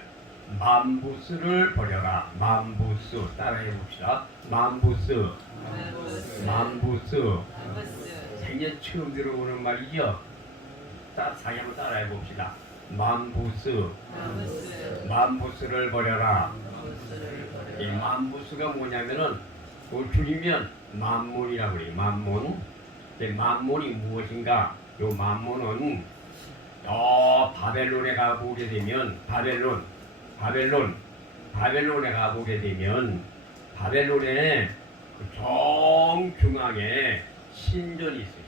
만부스를 버려라. 만부스 따라해 봅시다. 만부스 생전 처음 들어보는 말이죠. 다시 한번 따라해 봅시다. 만부스를 버려라. 이 만부스가 뭐냐면은 줄이면 만몬이라고 그래요. 만몬. 만몬이 무엇인가? 요 만몬은 바벨론에 가보게 되면 바벨론에 가보게 되면 바벨론에 그 정중앙에 신전이 있어요.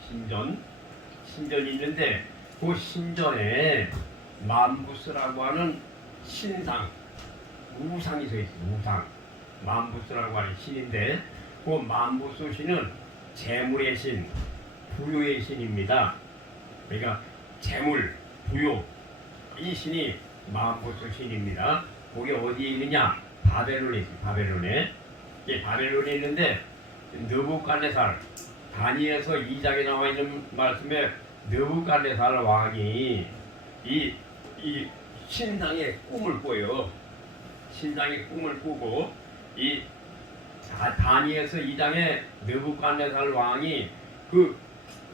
신전이 있는데 그 신전에 만부스라고 하는 신상, 우상이 서 있어요. 우상. 만부스라고 하는 신인데 그 만부스 신은 재물의 신, 부유의 신입니다. 그러니까 재물, 부유, 이 신이 만부스 신입니다. 거기 어디에 있느냐? 바벨론에 있어요. 바벨론에 있는데 느부갓네살, 다니엘서 2장에 나와 있는 말씀에 느부갓네살 왕이 이 신상의 꿈을 꿔요. 신상의 꿈을 꾸고 이 다니엘서 2장에 느부갓네살 왕이 그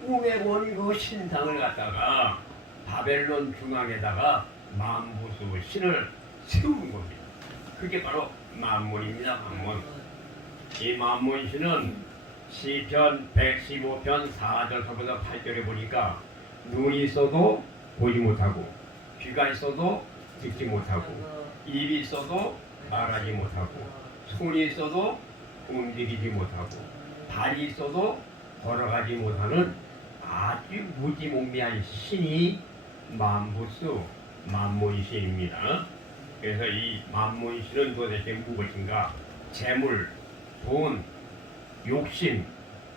꿈에 본 그 신상을 갖다가 바벨론 중앙에다가 만부스 신을 세우는 겁니다. 그게 바로 만몬입니다. 만몬. 이 만몬 신은 시편 115편 4절서부터 8절에 보니까 눈이 있어도 보지 못하고 귀가 있어도 듣지 못하고 입이 있어도 말하지 못하고 손이 있어도 움직이지 못하고 발이 있어도 걸어가지 못하는 아주 무지몽매한 신이 만몬 신입니다. 그래서 이 만몬 신은 도대체 무엇인가? 재물, 돈, 욕심,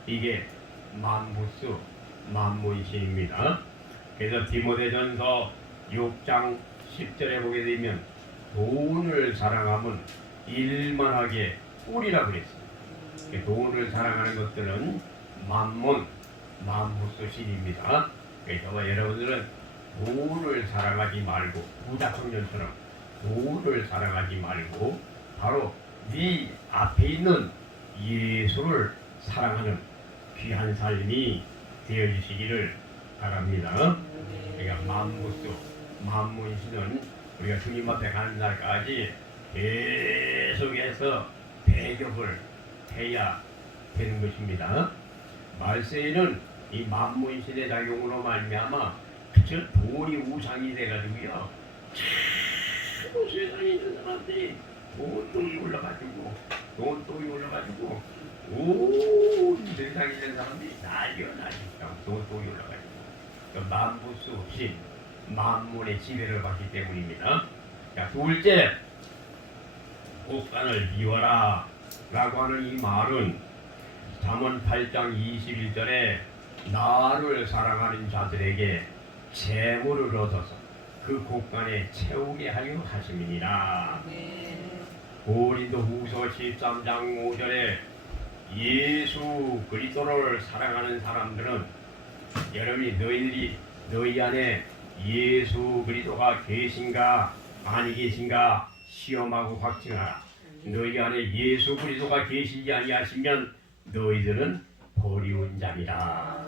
이게 만몬 신입니다. 그래서 디모데전서 6장 10절에 보게 되면 돈을 사랑하면 일만하게 꿀이라 그랬습니다. 돈을 사랑하는 것들은 만부스 신입니다. 그래서 여러분들은 돈을 사랑하지 말고 부자 청년처럼 돈을 사랑하지 말고 바로 네 앞에 있는 예수를 사랑하는 귀한 삶이 되어주시기를 바랍니다. 그러니까 만무도 만문신은 우리가 주님 앞에 가는 날까지 계속해서 배격을 해야 되는 것입니다. 말세에는 이 만문신의 작용으로 말미암아 저 돌이 우상이 돼가지고요. 참 세상에 있는 사람들이 돈독이 올라가지고 온 세상에 있는 사람들이 난리가 나니까 돈독이 올라가지고 만부 수 없이 만문의 지배를 받기 때문입니다. 자, 둘째, 곡간을 비워라 라고 하는 이 말은 잠언 8장 21절에 나를 사랑하는 자들에게 재물을 얻어서 그 곡간에 채우게 하려 하심이니라. 고린도 후서 13장 5절에 예수 그리스도를 사랑하는 사람들은 여러분이 너희 안에 예수 그리스도가 계신가 아니 계신가 시험하고 확증하라. 너희 안에 예수 그리스도가 계시지 아니하시면 너희들은 버리운 자니라.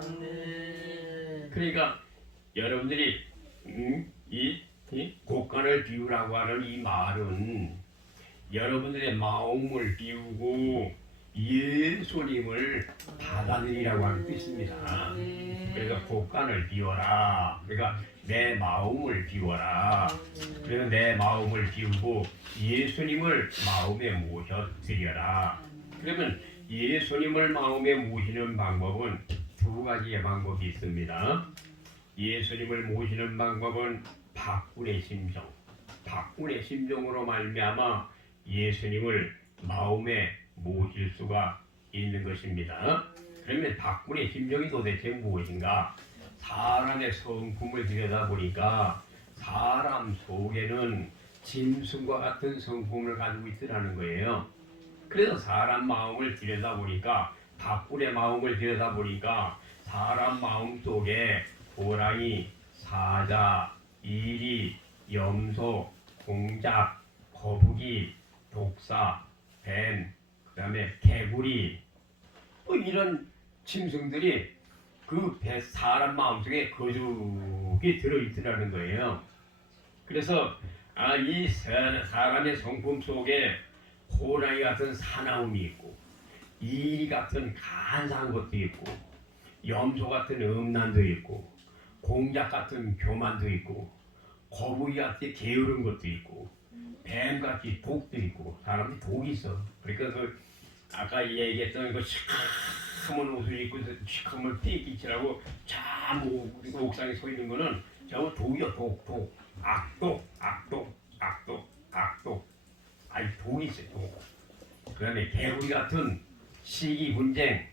그러니까 여러분들이 이 곡간을 비우라고 하는 이 말은 여러분들의 마음을 비우고 예수님을 받아들이라고 하는 뜻입니다. 그래서 곡간을 비워라. 그러니까 내 마음을 비워라. 그래서 내 마음을 비우고 예수님을 마음에 모셔드려라. 그러면 예수님을 마음에 모시는 방법은 두 가지의 방법이 있습니다. 예수님을 모시는 방법은 박군의 심정으로 말미암아 예수님을 마음에 모실 수가 있는 것입니다. 그러면 박군의 심정이 도대체 무엇인가? 사람의 성품을 들여다보니까 사람 속에는 짐승과 같은 성품을 가지고 있더라는 거예요. 그래서 사람 마음을 들여다보니까 박군의 마음을 들여다보니까 사람 마음 속에 호랑이, 사자, 이리, 염소, 공작, 거북이, 독사, 뱀, 그 다음에 개구리 이런 짐승들이 그 사람 마음속에 거죽이 들어있더라는 거예요. 그래서 이 사람의 성품 속에 호랑이 같은 사나움이 있고 이리 같은 간사한 것도 있고 염소 같은 음란도 있고 공작 같은 교만도 있고 거북이 같이 게으른 것도 있고 뱀같이 독도 있고 사람들이 독이 있어. 그러니까 아까 얘기했던 시커먼 옷을 입고 시커먼 띠끼치라고 참 옥상에 서 있는 거는 저거 독이요. 독 악독 아니 독이 있어요. 독. 그 다음에 개구리 같은 시기 분쟁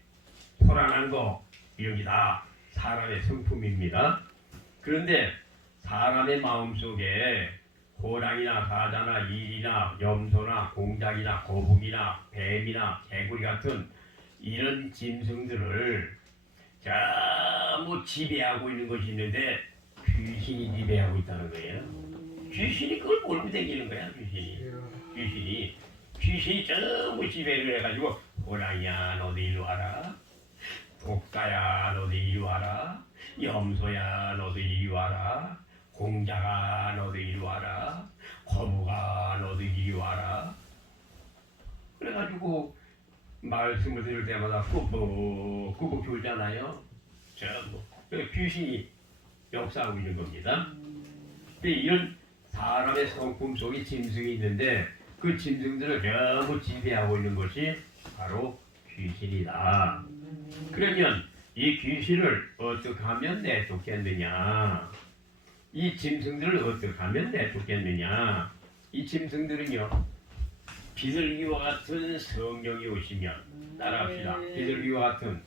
토란한 거 이런 게 다 사람의 성품입니다. 그런데 사람의 마음속에 호랑이나 사자나 이리나 염소나 공작이나 거북이나 뱀이나 개구리 같은 이런 짐승들을 전부 지배하고 있는 것이 있는데 귀신이 지배하고 있다는 거예요. 귀신이 그걸 몰고 다니는 거야. 귀신이 전부 지배를 해가지고 호랑이야 너도 이리 와라, 독사야 너도 이리 와라, 염소야 너도 이리 와라, 공자가 너도 이리 와라, 거북아 너도 이리 와라. 그래가지고 말씀을 들을 때마다 꾸벅꾸벅 졸잖아요. 전부 귀신이 역사하고 있는 겁니다. 이런 사람의 성품 속에 짐승이 있는데 그 짐승들을 전부 지배하고 있는 것이 바로 귀신이다. 그러면 이 귀신을 어떻게 하면 내쫓겠느냐? 이 짐승들을 어떻게 하면 내쫓겠느냐? 이 짐승들은요, 비둘기와 같은 성령이 오시면 따라합시다. 비둘기와 같은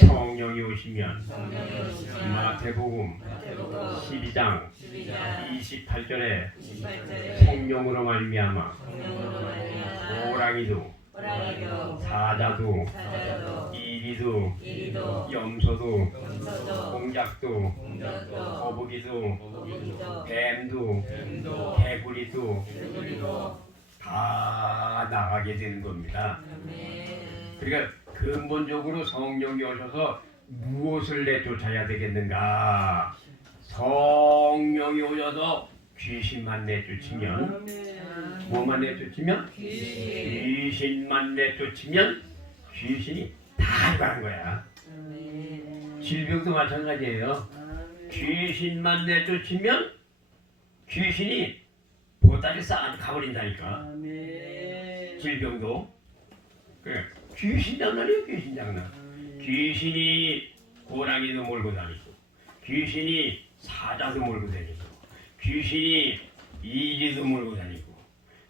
성령이 오시면 마태복음 12장 28절에 성령으로 말미암아 호랑이도 사자도 이리도 염소도 공작도 거북이도 뱀도 개구리도 다 나가게 되는 겁니다. 그러니까 근본적으로 성령이 오셔서 무엇을 내쫓아야 되겠는가? 성령이 오셔서 귀신만 내쫓으면, 뭐만 내쫓으면? 귀신만 내쫓으면 귀신이 다 가는 거야. 질병도 마찬가지예요. 귀신만 내쫓으면 귀신이 보따리 싸가지고 가버린다니까. 질병도. 그래. 귀신 장난이에요, 귀신 장난. 귀신이 호랑이도 몰고 다니고, 귀신이 사자도 몰고 다니고, 귀신이 이지도 몰고 다니고,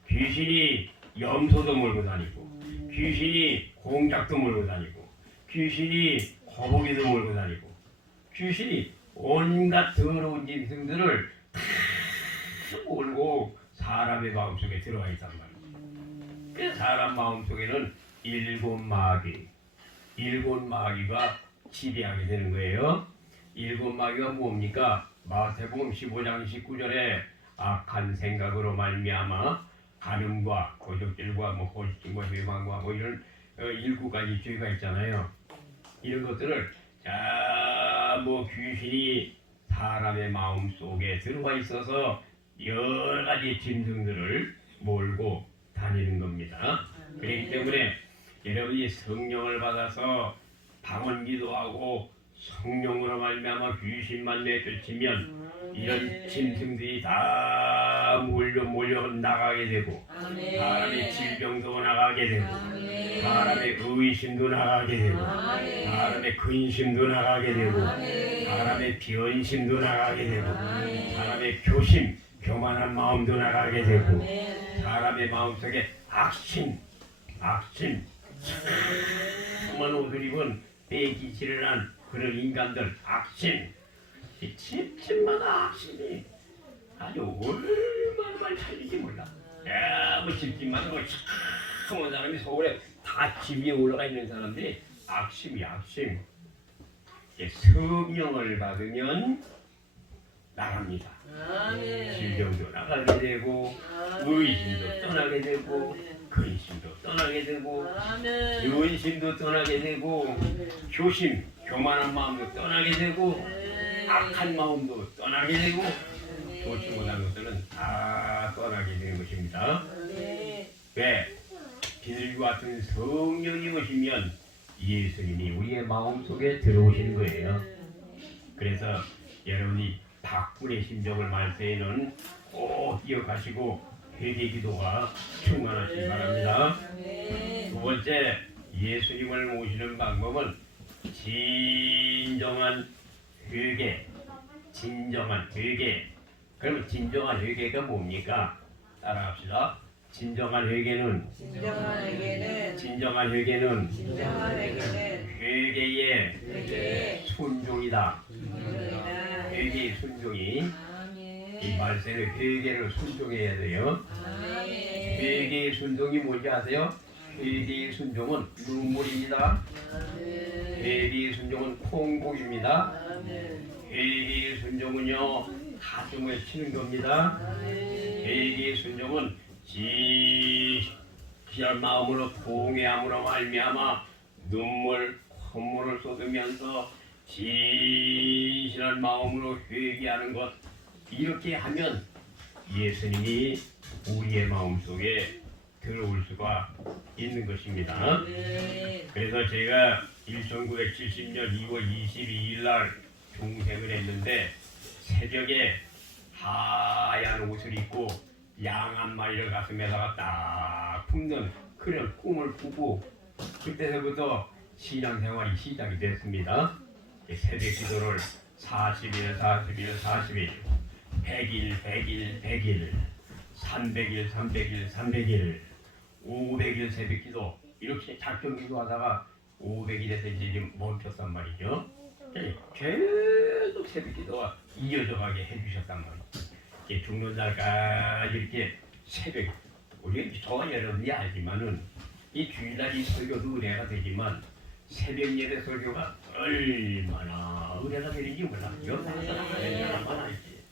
귀신이 염소도 몰고 다니고, 귀신이 공작도 몰고 다니고, 귀신이 거북이도 몰고 다니고, 귀신이 온갖 더러운 짐승들을 다 몰고 사람의 마음속에 들어가 있단 말이에요. 그 사람 마음속에는 일곱 마귀가 지배하게 되는 거예요. 일곱 마귀가 뭡니까? 마태복음 15장 19절에 악한 생각으로 말미암아 간음과 고적질과 호식증과 회방과 이런 일곱 가지 죄가 있잖아요. 이런 것들을 귀신이 사람의 마음 속에 들어와 있어서 여러 가지 짐승들을 몰고 다니는 겁니다. 그렇기 때문에 여러분이 성령을 받아서 방언기도하고 성령으로 말미암아 귀신만 내쫓으면 이런 짐승들이 다 몰려 나가게 되고, 사람의 질병도 나가게 되고, 사람의 의심도 나가게 되고, 사람의 근심도 나가게 되고, 사람의 변심도 나가게 되고, 사람의 교만한 마음도 나가게 되고, 사람의 마음속에 악심 참한 옷을 입은 빼기질을 한 그런 인간들, 악심, 이 집집마다 악심이 아주 얼마나 많이 살릴지 몰라. 집집마다 참한 사람이 서울에 다 집 위에 올라가 있는 사람들이 악심. 성령을 받으면 나갑니다. 질병도 나가게 되고, 의심도 떠나게 되고, 근심도 떠나게 되고, 의심도 떠나게 되고, 교만한 마음도 떠나게 되고, 악한 마음도 떠나게 되고, 좋지 못한 것들은 다 떠나게 되는 것입니다. 왜? 비둘기와 같은 성령이 오시면 예수님이 우리의 마음속에 들어오시는 거예요. 그래서 여러분이 박분의 심정을 말세에는 꼭 기억하시고 회개기도가 충만하시기 바랍니다. 두 번째, 예수님을 모시는 방법은 진정한 회개. 그러면 진정한 회개가 뭡니까? 따라합시다. 진정한 회개는 회개의 순종이다. 회개의 순종이, 이 말세는 회개를 순종해야 돼요. 회개의 순종이 뭔지 아세요? 회개의 순종은 눈물입니다. 회개의 순종은 통곡입니다. 회개의 순종은요, 가슴을 치는 겁니다. 회개의 순종은 진실한 마음으로 통회함으로 말미암아 콧물을 쏟으면서 진실한 마음으로 회개하는 것, 이렇게 하면 예수님이 우리의 마음속에 들어올 수가 있는 것입니다. 그래서 제가 1970년 2월 22일 날 중생을 했는데, 새벽에 하얀 옷을 입고 양 한 마리를 가슴에다가 딱 품는 그런 꿈을 꾸고, 그때서부터 신앙생활이 시작이 됐습니다. 새벽 기도를 40일, 100일, 300일, 500일 새벽 기도, 이렇게 작정 기도하다가 500일에서 이제 멈췄단 말이죠. 계속 새벽 기도가 이어져 가게 해주셨단 말이죠. 죽는 날까지 이렇게 새벽, 우리 저와 여러분이 알지만은 이 주일날 이 설교도 은혜가 되지만 새벽 예배 설교가 얼마나 은혜가 되는지 몰라요. 얼마나 알지.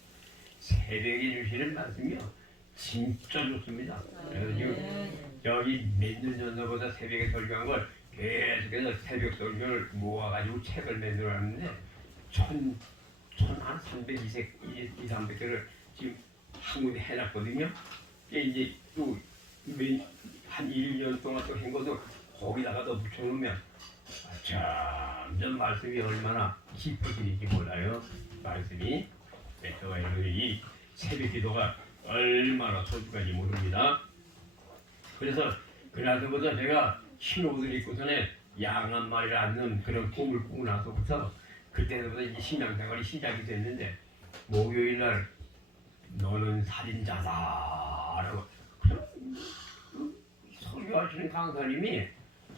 새벽에 주시는 말씀이요, 진짜 좋습니다. 그래서 지금 여기 몇 년 전서보다 새벽에 설교한 걸 계속해서 새벽 설교를 모아가지고 책을 만들어놨는데 한 300개를 지금 한 군데 해놨거든요. 이게 이제 또 한 1년 동안 또 한 것도 거기다가 더 붙여놓으면 점점 말씀이 얼마나 깊어지는지 몰라요. 말씀이. 그래서 이 새벽 기도가 얼마나 소중한지 모릅니다. 그래서 그날서부터 제가 흰 옷을 입고서는 양 한 마리를 안는 그런 꿈을 꾸고 나서부터 그때부터 이제 신앙생활이 시작이 됐는데 목요일날 너는 살인자다라고 설교하시는 강사님이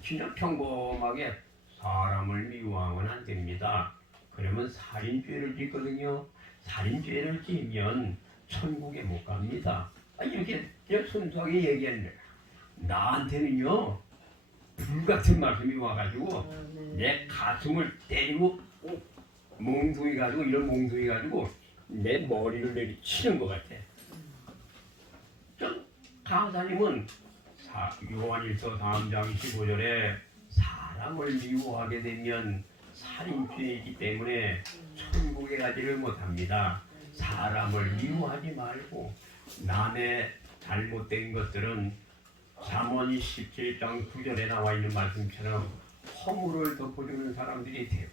그냥 평범하게 사람을 미워하면 안 됩니다. 그러면 살인죄를 짓거든요. 살인죄를 지으면 천국에 못 갑니다. 이렇게 순수하게 얘기했는데 나한테는요 불같은 말씀이 와가지고 내 가슴을 때리고 몽둥이 가지고 이런 몽둥이 가지고 내 머리를 내리치는 것 같아. 좀 강사님은 요한일서 3장 15절에 사람을 미워하게 되면 살인죄이기 때문에 천국에 가지를 못합니다. 사람을 미워하지 말고 남의 잘못된 것들은 잠언 17장 9절에 나와 있는 말씀처럼 허물을 덮어주는 사람들이 되고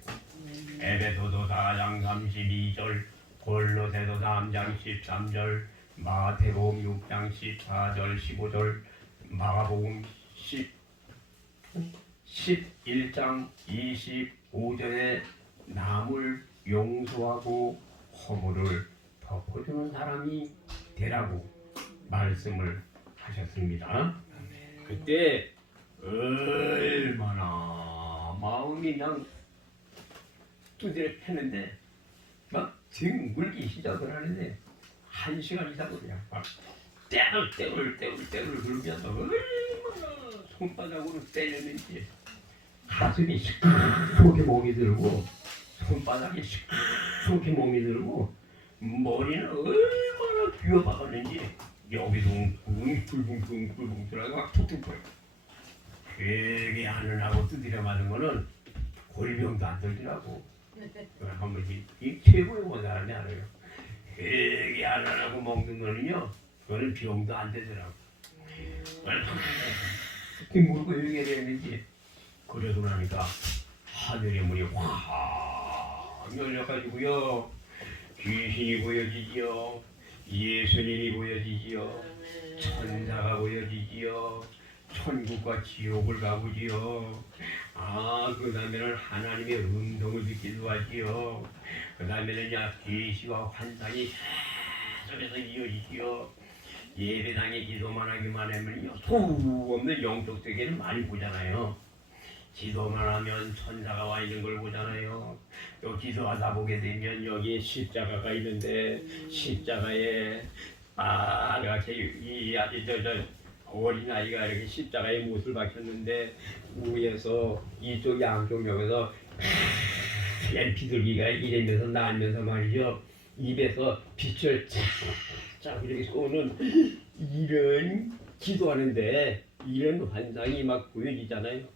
에베소서 4장 32절 골로새서 3장 13절 마태복음 6장 14절 15절 마가복음 11장 25절에 남을 용서하고 허물을 덮어주는 사람이 되라고 말씀을 하셨습니다. 그때 얼마나 마음이 그냥 두드렸했는데 막 뒹굴기 시작을 하는데 1시간 이상을 그냥 막 떼를 그러면서 얼마나 손바닥으로 때렸는지 가슴이 시끄럽게 몸이 들고 손바닥이 시끄럽게 몸이 들고 머리는 얼마나 비워박았는지 여기도 웅퉁퉁퉁퉁 들어가고 막 툭툭 거려. 되게 하늘하고 두드려 맞은 거는 고리병도 안 들더라고. 한번 이 최고의 원한이 알아요. 되게 하늘하고 먹는 거는요, 그거는 병도 안 되더라고. 특히 모르고 얘기해야 되는지 그래도 나니까 하늘의 문이 확 열려가지고요. 귀신이 보여지지요. 예수님이 보여지지요. 천사가 보여지지요. 천국과 지옥을 가보지요. 그 다음에는 하나님의 음성을 듣기도 하지요. 그 다음에는 계시와 환상이 계속해서 이어지지요. 예배당에 기도만 하기만 하면요, 소우 없는 영적 세계는 많이 보잖아요. 기도만 하면 천사가 와 있는 걸 보잖아요. 또 기도하다 보게 되면 여기에 십자가가 있는데 십자가에 빨갛게 이 아주 어린아이가 이렇게 십자가에 못을 박혔는데 위에서 이쪽 양쪽 면에서 하얀 비둘기가 이러면서 날면서 말이죠. 입에서 빛을 쫙쫙 이렇게 쏘는 이런 기도하는데 이런 환상이 막 보여지잖아요.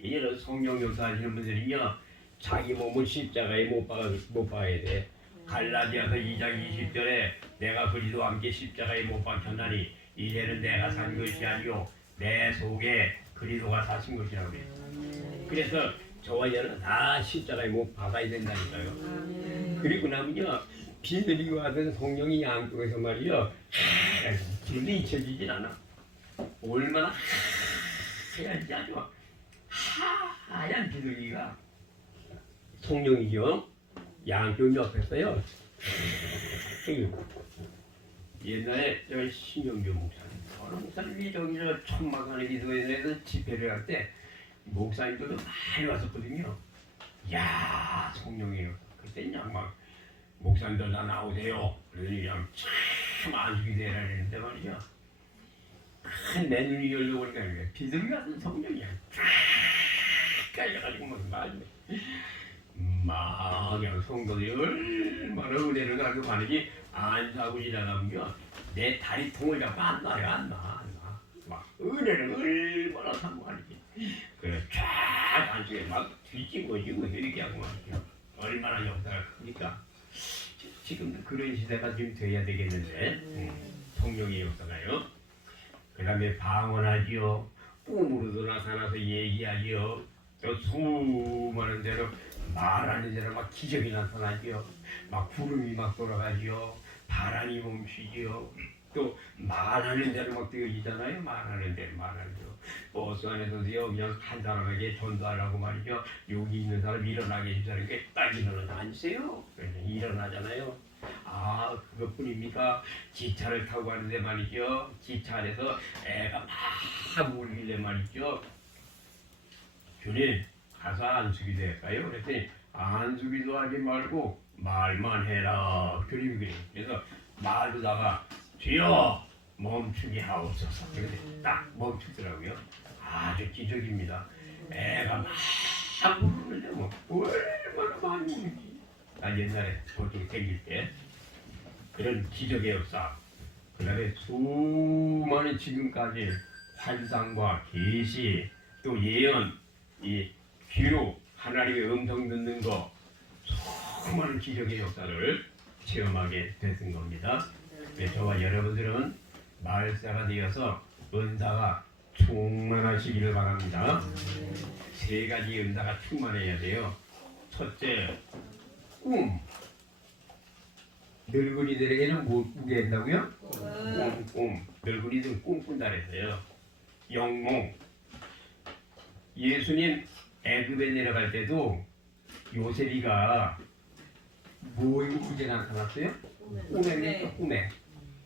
이런 성령 역사하시는 분들은요, 자기 몸을 십자가에 못 박아야 돼. 갈라디아서 2장 20절에 내가 그리스도와 함께 십자가에 못 박혔나니 이제는 내가 산 것이 아니요 내 속에 그리스도가 사신 것이라고 그래요. 그래서 저와 얘는 다 십자가에 못 박아야 된다니까요. 그리고 나면요, 비늘이고 하던 성령이 양쪽에서 말이요, 길도 잊혀지질 않아. 얼마나 하얀지 아주 하얀 비둘기가 성령이죠. 양쪽 옆에서요. 옛날에 저 신경주 목사님, 어느 목사님이 저기 저 천막하는 기도에 대해서 집회를 할 때 목사님들도 많이 왔었거든요. 야, 성령이에요. 그때 그냥 막 목사님들 다 나오세요. 그러더니 그냥 참 안식이 되라 그랬는데 말이죠. 내 눈이 열려보니까 비둘기 같은 성령이야. 쫙 깔려가지고 막 그냥 성도들이 얼마나 은혜를 가지고 가는지 안사고 지나가면요, 내 다리 통을 잡고 안 놔요, 안 놔. 막 은혜를 얼마나 사모하는지. 그래 쫙 안쪽에 막 뒤집어지고 이렇게 하고 말이죠. 얼마나 역사가 크니까. 지금도 그런 시대가 좀 돼야 되겠는데 성령의 역사가요. 그 다음에 방언하지요. 꿈으로도 나타나서 얘기하지요. 또 수많은 대로 말하는 대로 막 기적이 나타나지요. 막 구름이 막 돌아가지요. 바람이 멈추지요. 또 말하는 대로 막 되어지잖아요. 말하는 대로. 버스 안에서도요. 그냥 한 사람에게 전도하라고 말이죠. 여기 있는 사람 일어나게 해주자는 게 딱 일어나지 않으세요. 그래서 일어나잖아요. 아 그것뿐입니까? 기차를 타고 가는데 말이죠. 기차 안에서 애가 막 울길래 말이죠. 주님 가서 안수기도 할까요? 그랬더니 안수기도 하지 말고 말만 해라. 주님이 그래요. 그래서 말로다가 주여 멈추게 하옵소서. 그런데 딱 멈추더라고요. 아주 기적입니다. 애가 막 우는데 뭐 얼마나 많이 우는지. 나 옛날에 저쪽에 생길 때 그런 기적의 역사. 그 다음에 수많은 지금까지 환상과 계시 또 예언 이 귀로 하나님의 음성 듣는 거 수많은 기적의 역사를 체험하게 됐던 겁니다. 네, 저와 여러분들은 마을사가 되어서 은사가 충만하시기를 바랍니다. 세 가지 은사가 충만해야 돼요. 첫째, 꿈. 늙은이들에게는 뭐 꾸게 한다고요? 꿈. 늙은이들은 꿈꾼다 그랬어요. 영몽. 예수님 애굽에 내려갈 때도 요셉이가 뭐에 나타났어요?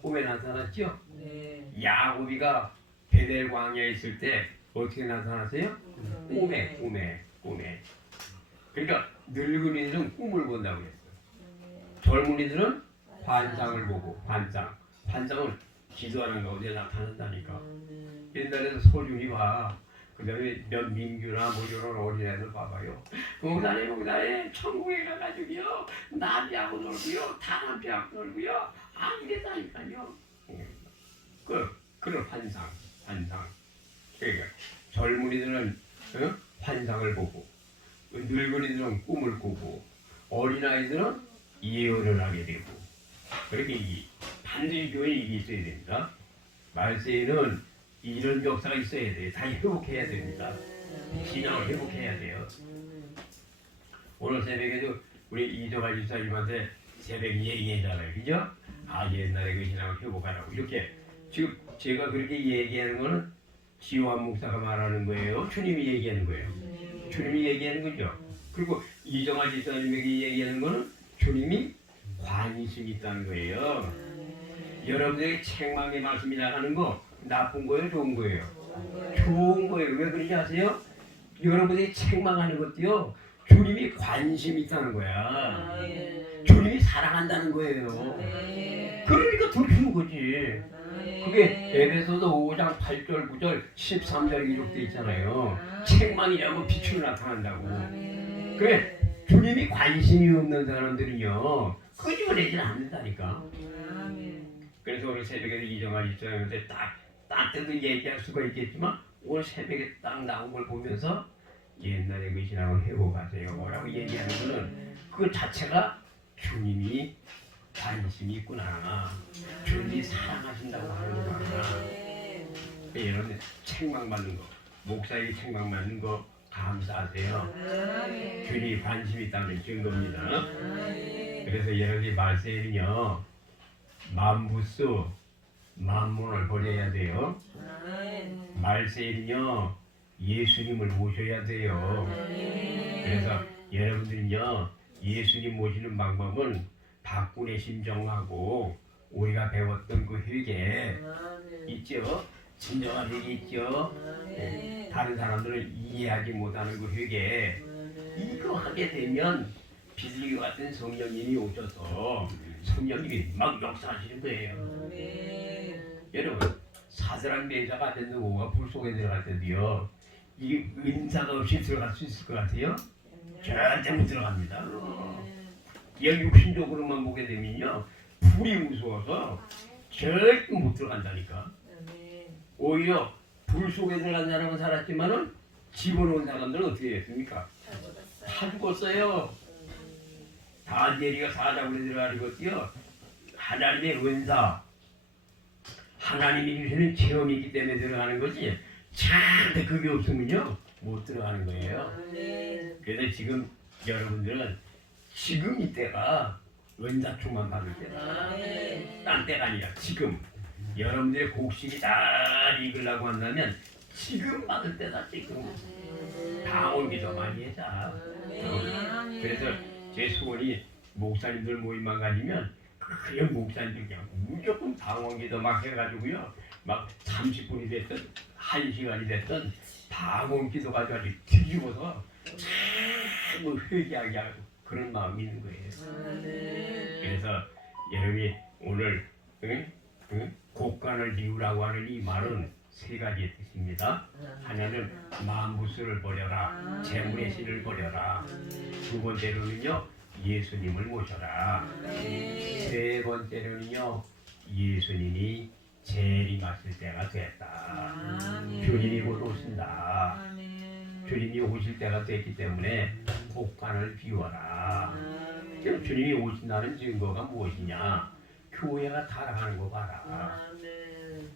꿈에 나타났죠? 네. 야곱이가 베델 광야에 있을 때 어떻게 나타났어요? 꿈에. 그러니까 늙은이들은 꿈을 본다고 그랬어요. 젊은이들은 환상을 보고 환상은 기도하는 가운데 나타난다니까. 옛날에는 소중히 봐. 그 다음에 몇 민규나 뭐 이런 어린애들 봐봐요. 목단에 천국에 가가지고요. 나비하고 놀고요. 다람쥐하고 놀고요. 안 된다니까요. 그런 환상. 그러니까 젊은이들은 환상을 보고 늙은이들은 꿈을 꾸고 어린아이들은 예언을 하게 되고 그렇게 반드시 교회에 이게 있어야 됩니다. 말세에는 이런 역사가 있어야 돼요. 다 회복해야 됩니다. 신앙을 회복해야 돼요. 오늘 새벽에도 우리 이정아 집사님한테 새벽 얘기했잖아요. 그죠? 아 옛날에 그 신앙을 회복하라고 이렇게 지금 제가 그렇게 얘기하는 거는 지호한 목사가 말하는 거예요. 주님이 얘기하는 거예요. 주님이 얘기하는 거죠. 그리고 이정아 집사님에게 얘기하는 거는 주님이 관심이 있다는 거예요. 여러분들의 책망의 말씀이 나가는 거 나쁜 거예요? 좋은 거예요? 좋은 거예요. 왜 그러지 아세요? 여러분들이 책망하는 것도요. 주님이 관심이 있다는 거야. 주님이 사랑한다는 거예요. 그러니까 더 좋은 거지. 그게 에베소서 5장 8절 9절 13절에 기록되어 있잖아요. 책망이라면 빛으로 나타난다고. 그래 주님이 관심이 없는 사람들은요 끄집어내질 않는다니까. 그래서 오늘 새벽에 이정아 집사님한테 딱 때도 얘기할 수가 있겠지만 오늘 새벽에 딱 나온 걸 보면서 옛날에 그 신앙을 회복하세요 라고 얘기하는 거는 그 자체가 주님이 관심이 있구나. 주님이 사랑하신다고 하는 거구나. 이런 책망받는 거 목사에게 책망받는 거 감사하세요. 주님이 관심이 있다는 증거입니다. 그래서 여러분이 말세에는요 만부수 만문을 버려야 돼요. 말세에는요 예수님을 모셔야 돼요. 그래서 여러분들은요 예수님 모시는 방법은 박군의 심정하고 우리가 배웠던 그 회개 있죠. 진정한 회개 있죠. 네. 다른 사람들은 이해하지 못하는 그 회개 이거 하게 되면 비둘기와 같은 성령님이 오셔서 성령님이 막 역사하시는 거예요. 여러분 사슬한 매자가 됐는 오가 불 속에 들어갈 때도요 이 은사가 없이 들어갈 수 있을 것 같아요? 절대 못 들어갑니다. 그냥 육신적으로만 보게 되면요 불이 무서워서 절대 못 들어간다니까. 아멘. 오히려 불 속에 들어간 사람은 살았지만은 집어넣은 사람들은 어떻게 됐습니까? 잘 받았어요. 다 죽었어요. 다 내리가 사자굴에 들어가리고요. 하나님의 은사, 하나님이 주시는 체험이 있기 때문에 들어가는 거지. 참 그게 없으면요 못 들어가는 거예요. 아멘. 그래서 지금 여러분들은 지금 이때가 은사충만 받을 때다. 아멘. 딴 때가 아니라 지금 여러분들의 곡식이 다 익으려고 한다면 지금 받을 때다. 지금 당원기도 많이 해자. 그래서 제 소원이 목사님들 모임만 가지면 그냥 목사님들 그냥 무조건 당원기도 막 해가지고요 막 30분이 됐든 1시간이 됐든 당원기도 가지고 뒤집어서 뭐 회개하게 하고 그런 마음이 있는 거예요. 그래서 여러분이 오늘 곡간을 비우라고 하는 이 말은 세 가지의 뜻입니다. 하나는 만부스를 버려라, 재물의 신을 버려라. 두 번째로는요 예수님을 모셔라. 세 번째로는요 예수님이 재림하실 때가 됐다. 주님이 곧 오신다. 주님이 오실 때가 됐기 때문에 곡간을 비워라. 그럼 주님이 오신다는 증거가 무엇이냐? 교회가 타락하는 거 봐라.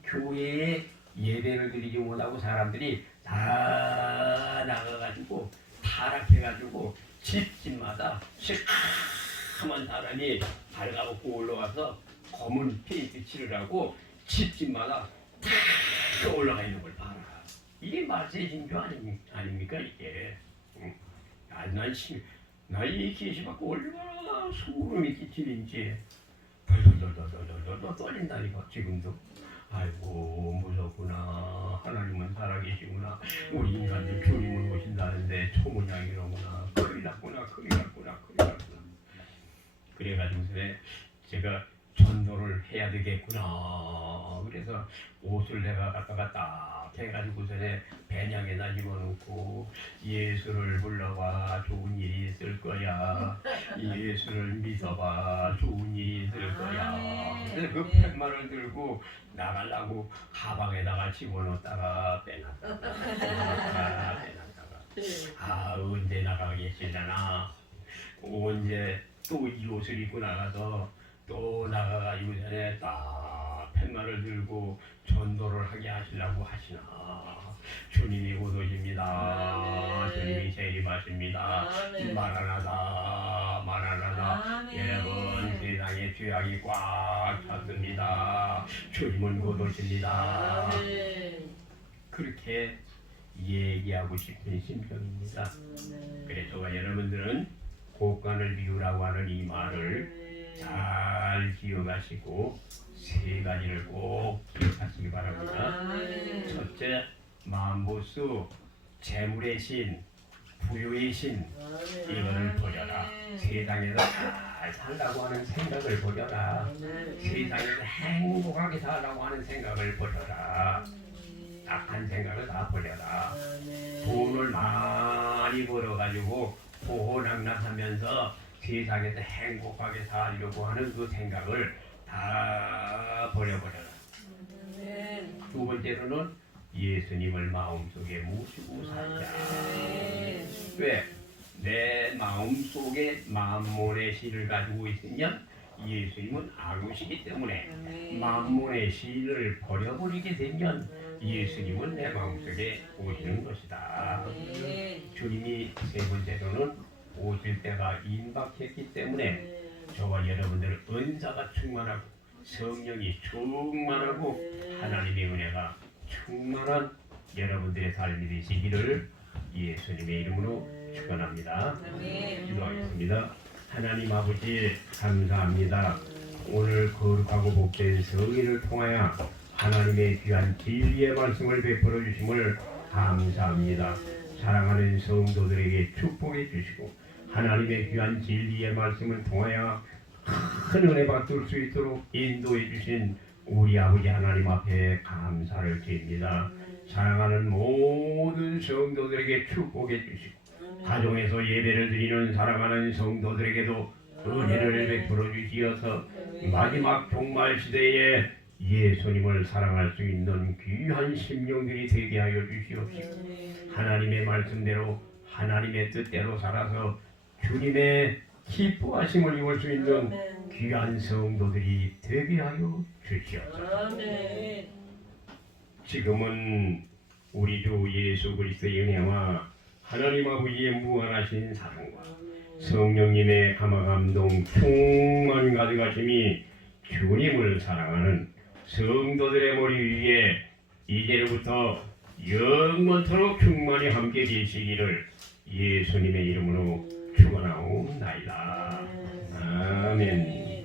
교회에 예배를 드리지 못하고 사람들이 다 나가가지고 타락해가지고 집집마다 시커먼 사람이 발가벗고 올라와서 검은 페인트 칠을 집집마다 다 올라가 있는 걸 봐라. 이게 말세의 징조 아닙니까 이게? 나이 계시받고 얼마나 소름이 끼치는지 덜덜덜덜덜덜 떨린다니까 지금도. 아이고 무섭구나. 하나님은 살아계시구나. 우리 인간들 주님을 모신다는데 초문양이로구나. 큰일 났구나. 그래가지고서 제가 전도를 해야 되겠구나. 그래서 옷을 내가 갖다가 딱 해가지고서는 배낭에다 집어넣고 예수를 불러봐 좋은 일이 있을 거야. 예수를 믿어봐 좋은 일이 있을 거야. 그래서 그 팻말을 들고 나가려고 가방에다가 집어넣었다가 빼놨다가 아 언제 나가겠으려나. 언제 또 이 옷을 입고 나가서 또 나가가지고 전에 딱 팻말을 들고 전도를 하게 하시려고 하시나. 주님이 곧 오십니다. 주님이 재림하십니다. 마라나다 여러분 세상에 죄악이 꽉 찼습니다. 주님은 곧 오십니다. 그렇게 얘기하고 싶은 심정입니다. 그래서 여러분들은 곡간을 비우라고 하는 이 말을 잘 기억하시고 세 가지를 꼭 기억하시기 바랍니다. 첫째, 만보수, 재물의 신, 부유의 신, 이거를 버려라. 세상에서 잘 살라고 하는 생각을 버려라. 세상에서 행복하게 살라고 하는 생각을 버려라. 악한 생각을 다 버려라. 돈을 많이 벌어가지고 보호낙낙하면서 세상에서 행복하게 살려고 하는 그 생각을 다 버려버려라. 두 번째로는 예수님을 마음속에 모시고 살자. 왜? 내 마음속에 만몬의 신을 가지고 있으면 예수님은 악우시기 때문에 만몬의 신을 버려버리게 되면 예수님은 내 마음속에 오시는 것이다. 주님이 세 번째로는 오실 때가 임박했기 때문에 저와 여러분들은 은사가 충만하고 성령이 충만하고 하나님의 은혜가 충만한 여러분들의 삶이 되시기를 예수님의 이름으로 축원합니다. 기도하겠습니다. 하나님 아버지 감사합니다. 오늘 거룩하고 복된 성의를 통하여 하나님의 귀한 진리의 말씀을 베풀어 주심을 감사합니다. 사랑하는 성도들에게 축복해 주시고 하나님의 귀한 진리의 말씀을 통하여 큰 은혜 받을 수 있도록 인도해 주신 우리 아버지 하나님 앞에 감사를 드립니다. 사랑하는 모든 성도들에게 축복해 주시고 가정에서 예배를 드리는 사랑하는 성도들에게도 은혜를 베풀어 주시어서 마지막 종말 시대에 예수님을 사랑할 수 있는 귀한 심령들이 되게 하여 주시옵시고 하나님의 말씀대로 하나님의 뜻대로 살아서 주님의 기뻐하심을 입을 수 있는 귀한 성도들이 되게 하여 주시옵소서. 아멘. 지금은 우리 주 예수 그리스도의 은혜와 하나님 아버지의 무한하신 사랑과 성령님의 감화감동 충만 가득하심이 주님을 사랑하는 성도들의 머리 위에 이제부터 영원토록 충만히 함께 계시기를 예수님의 이름으로 축원하옵나이다. 아멘.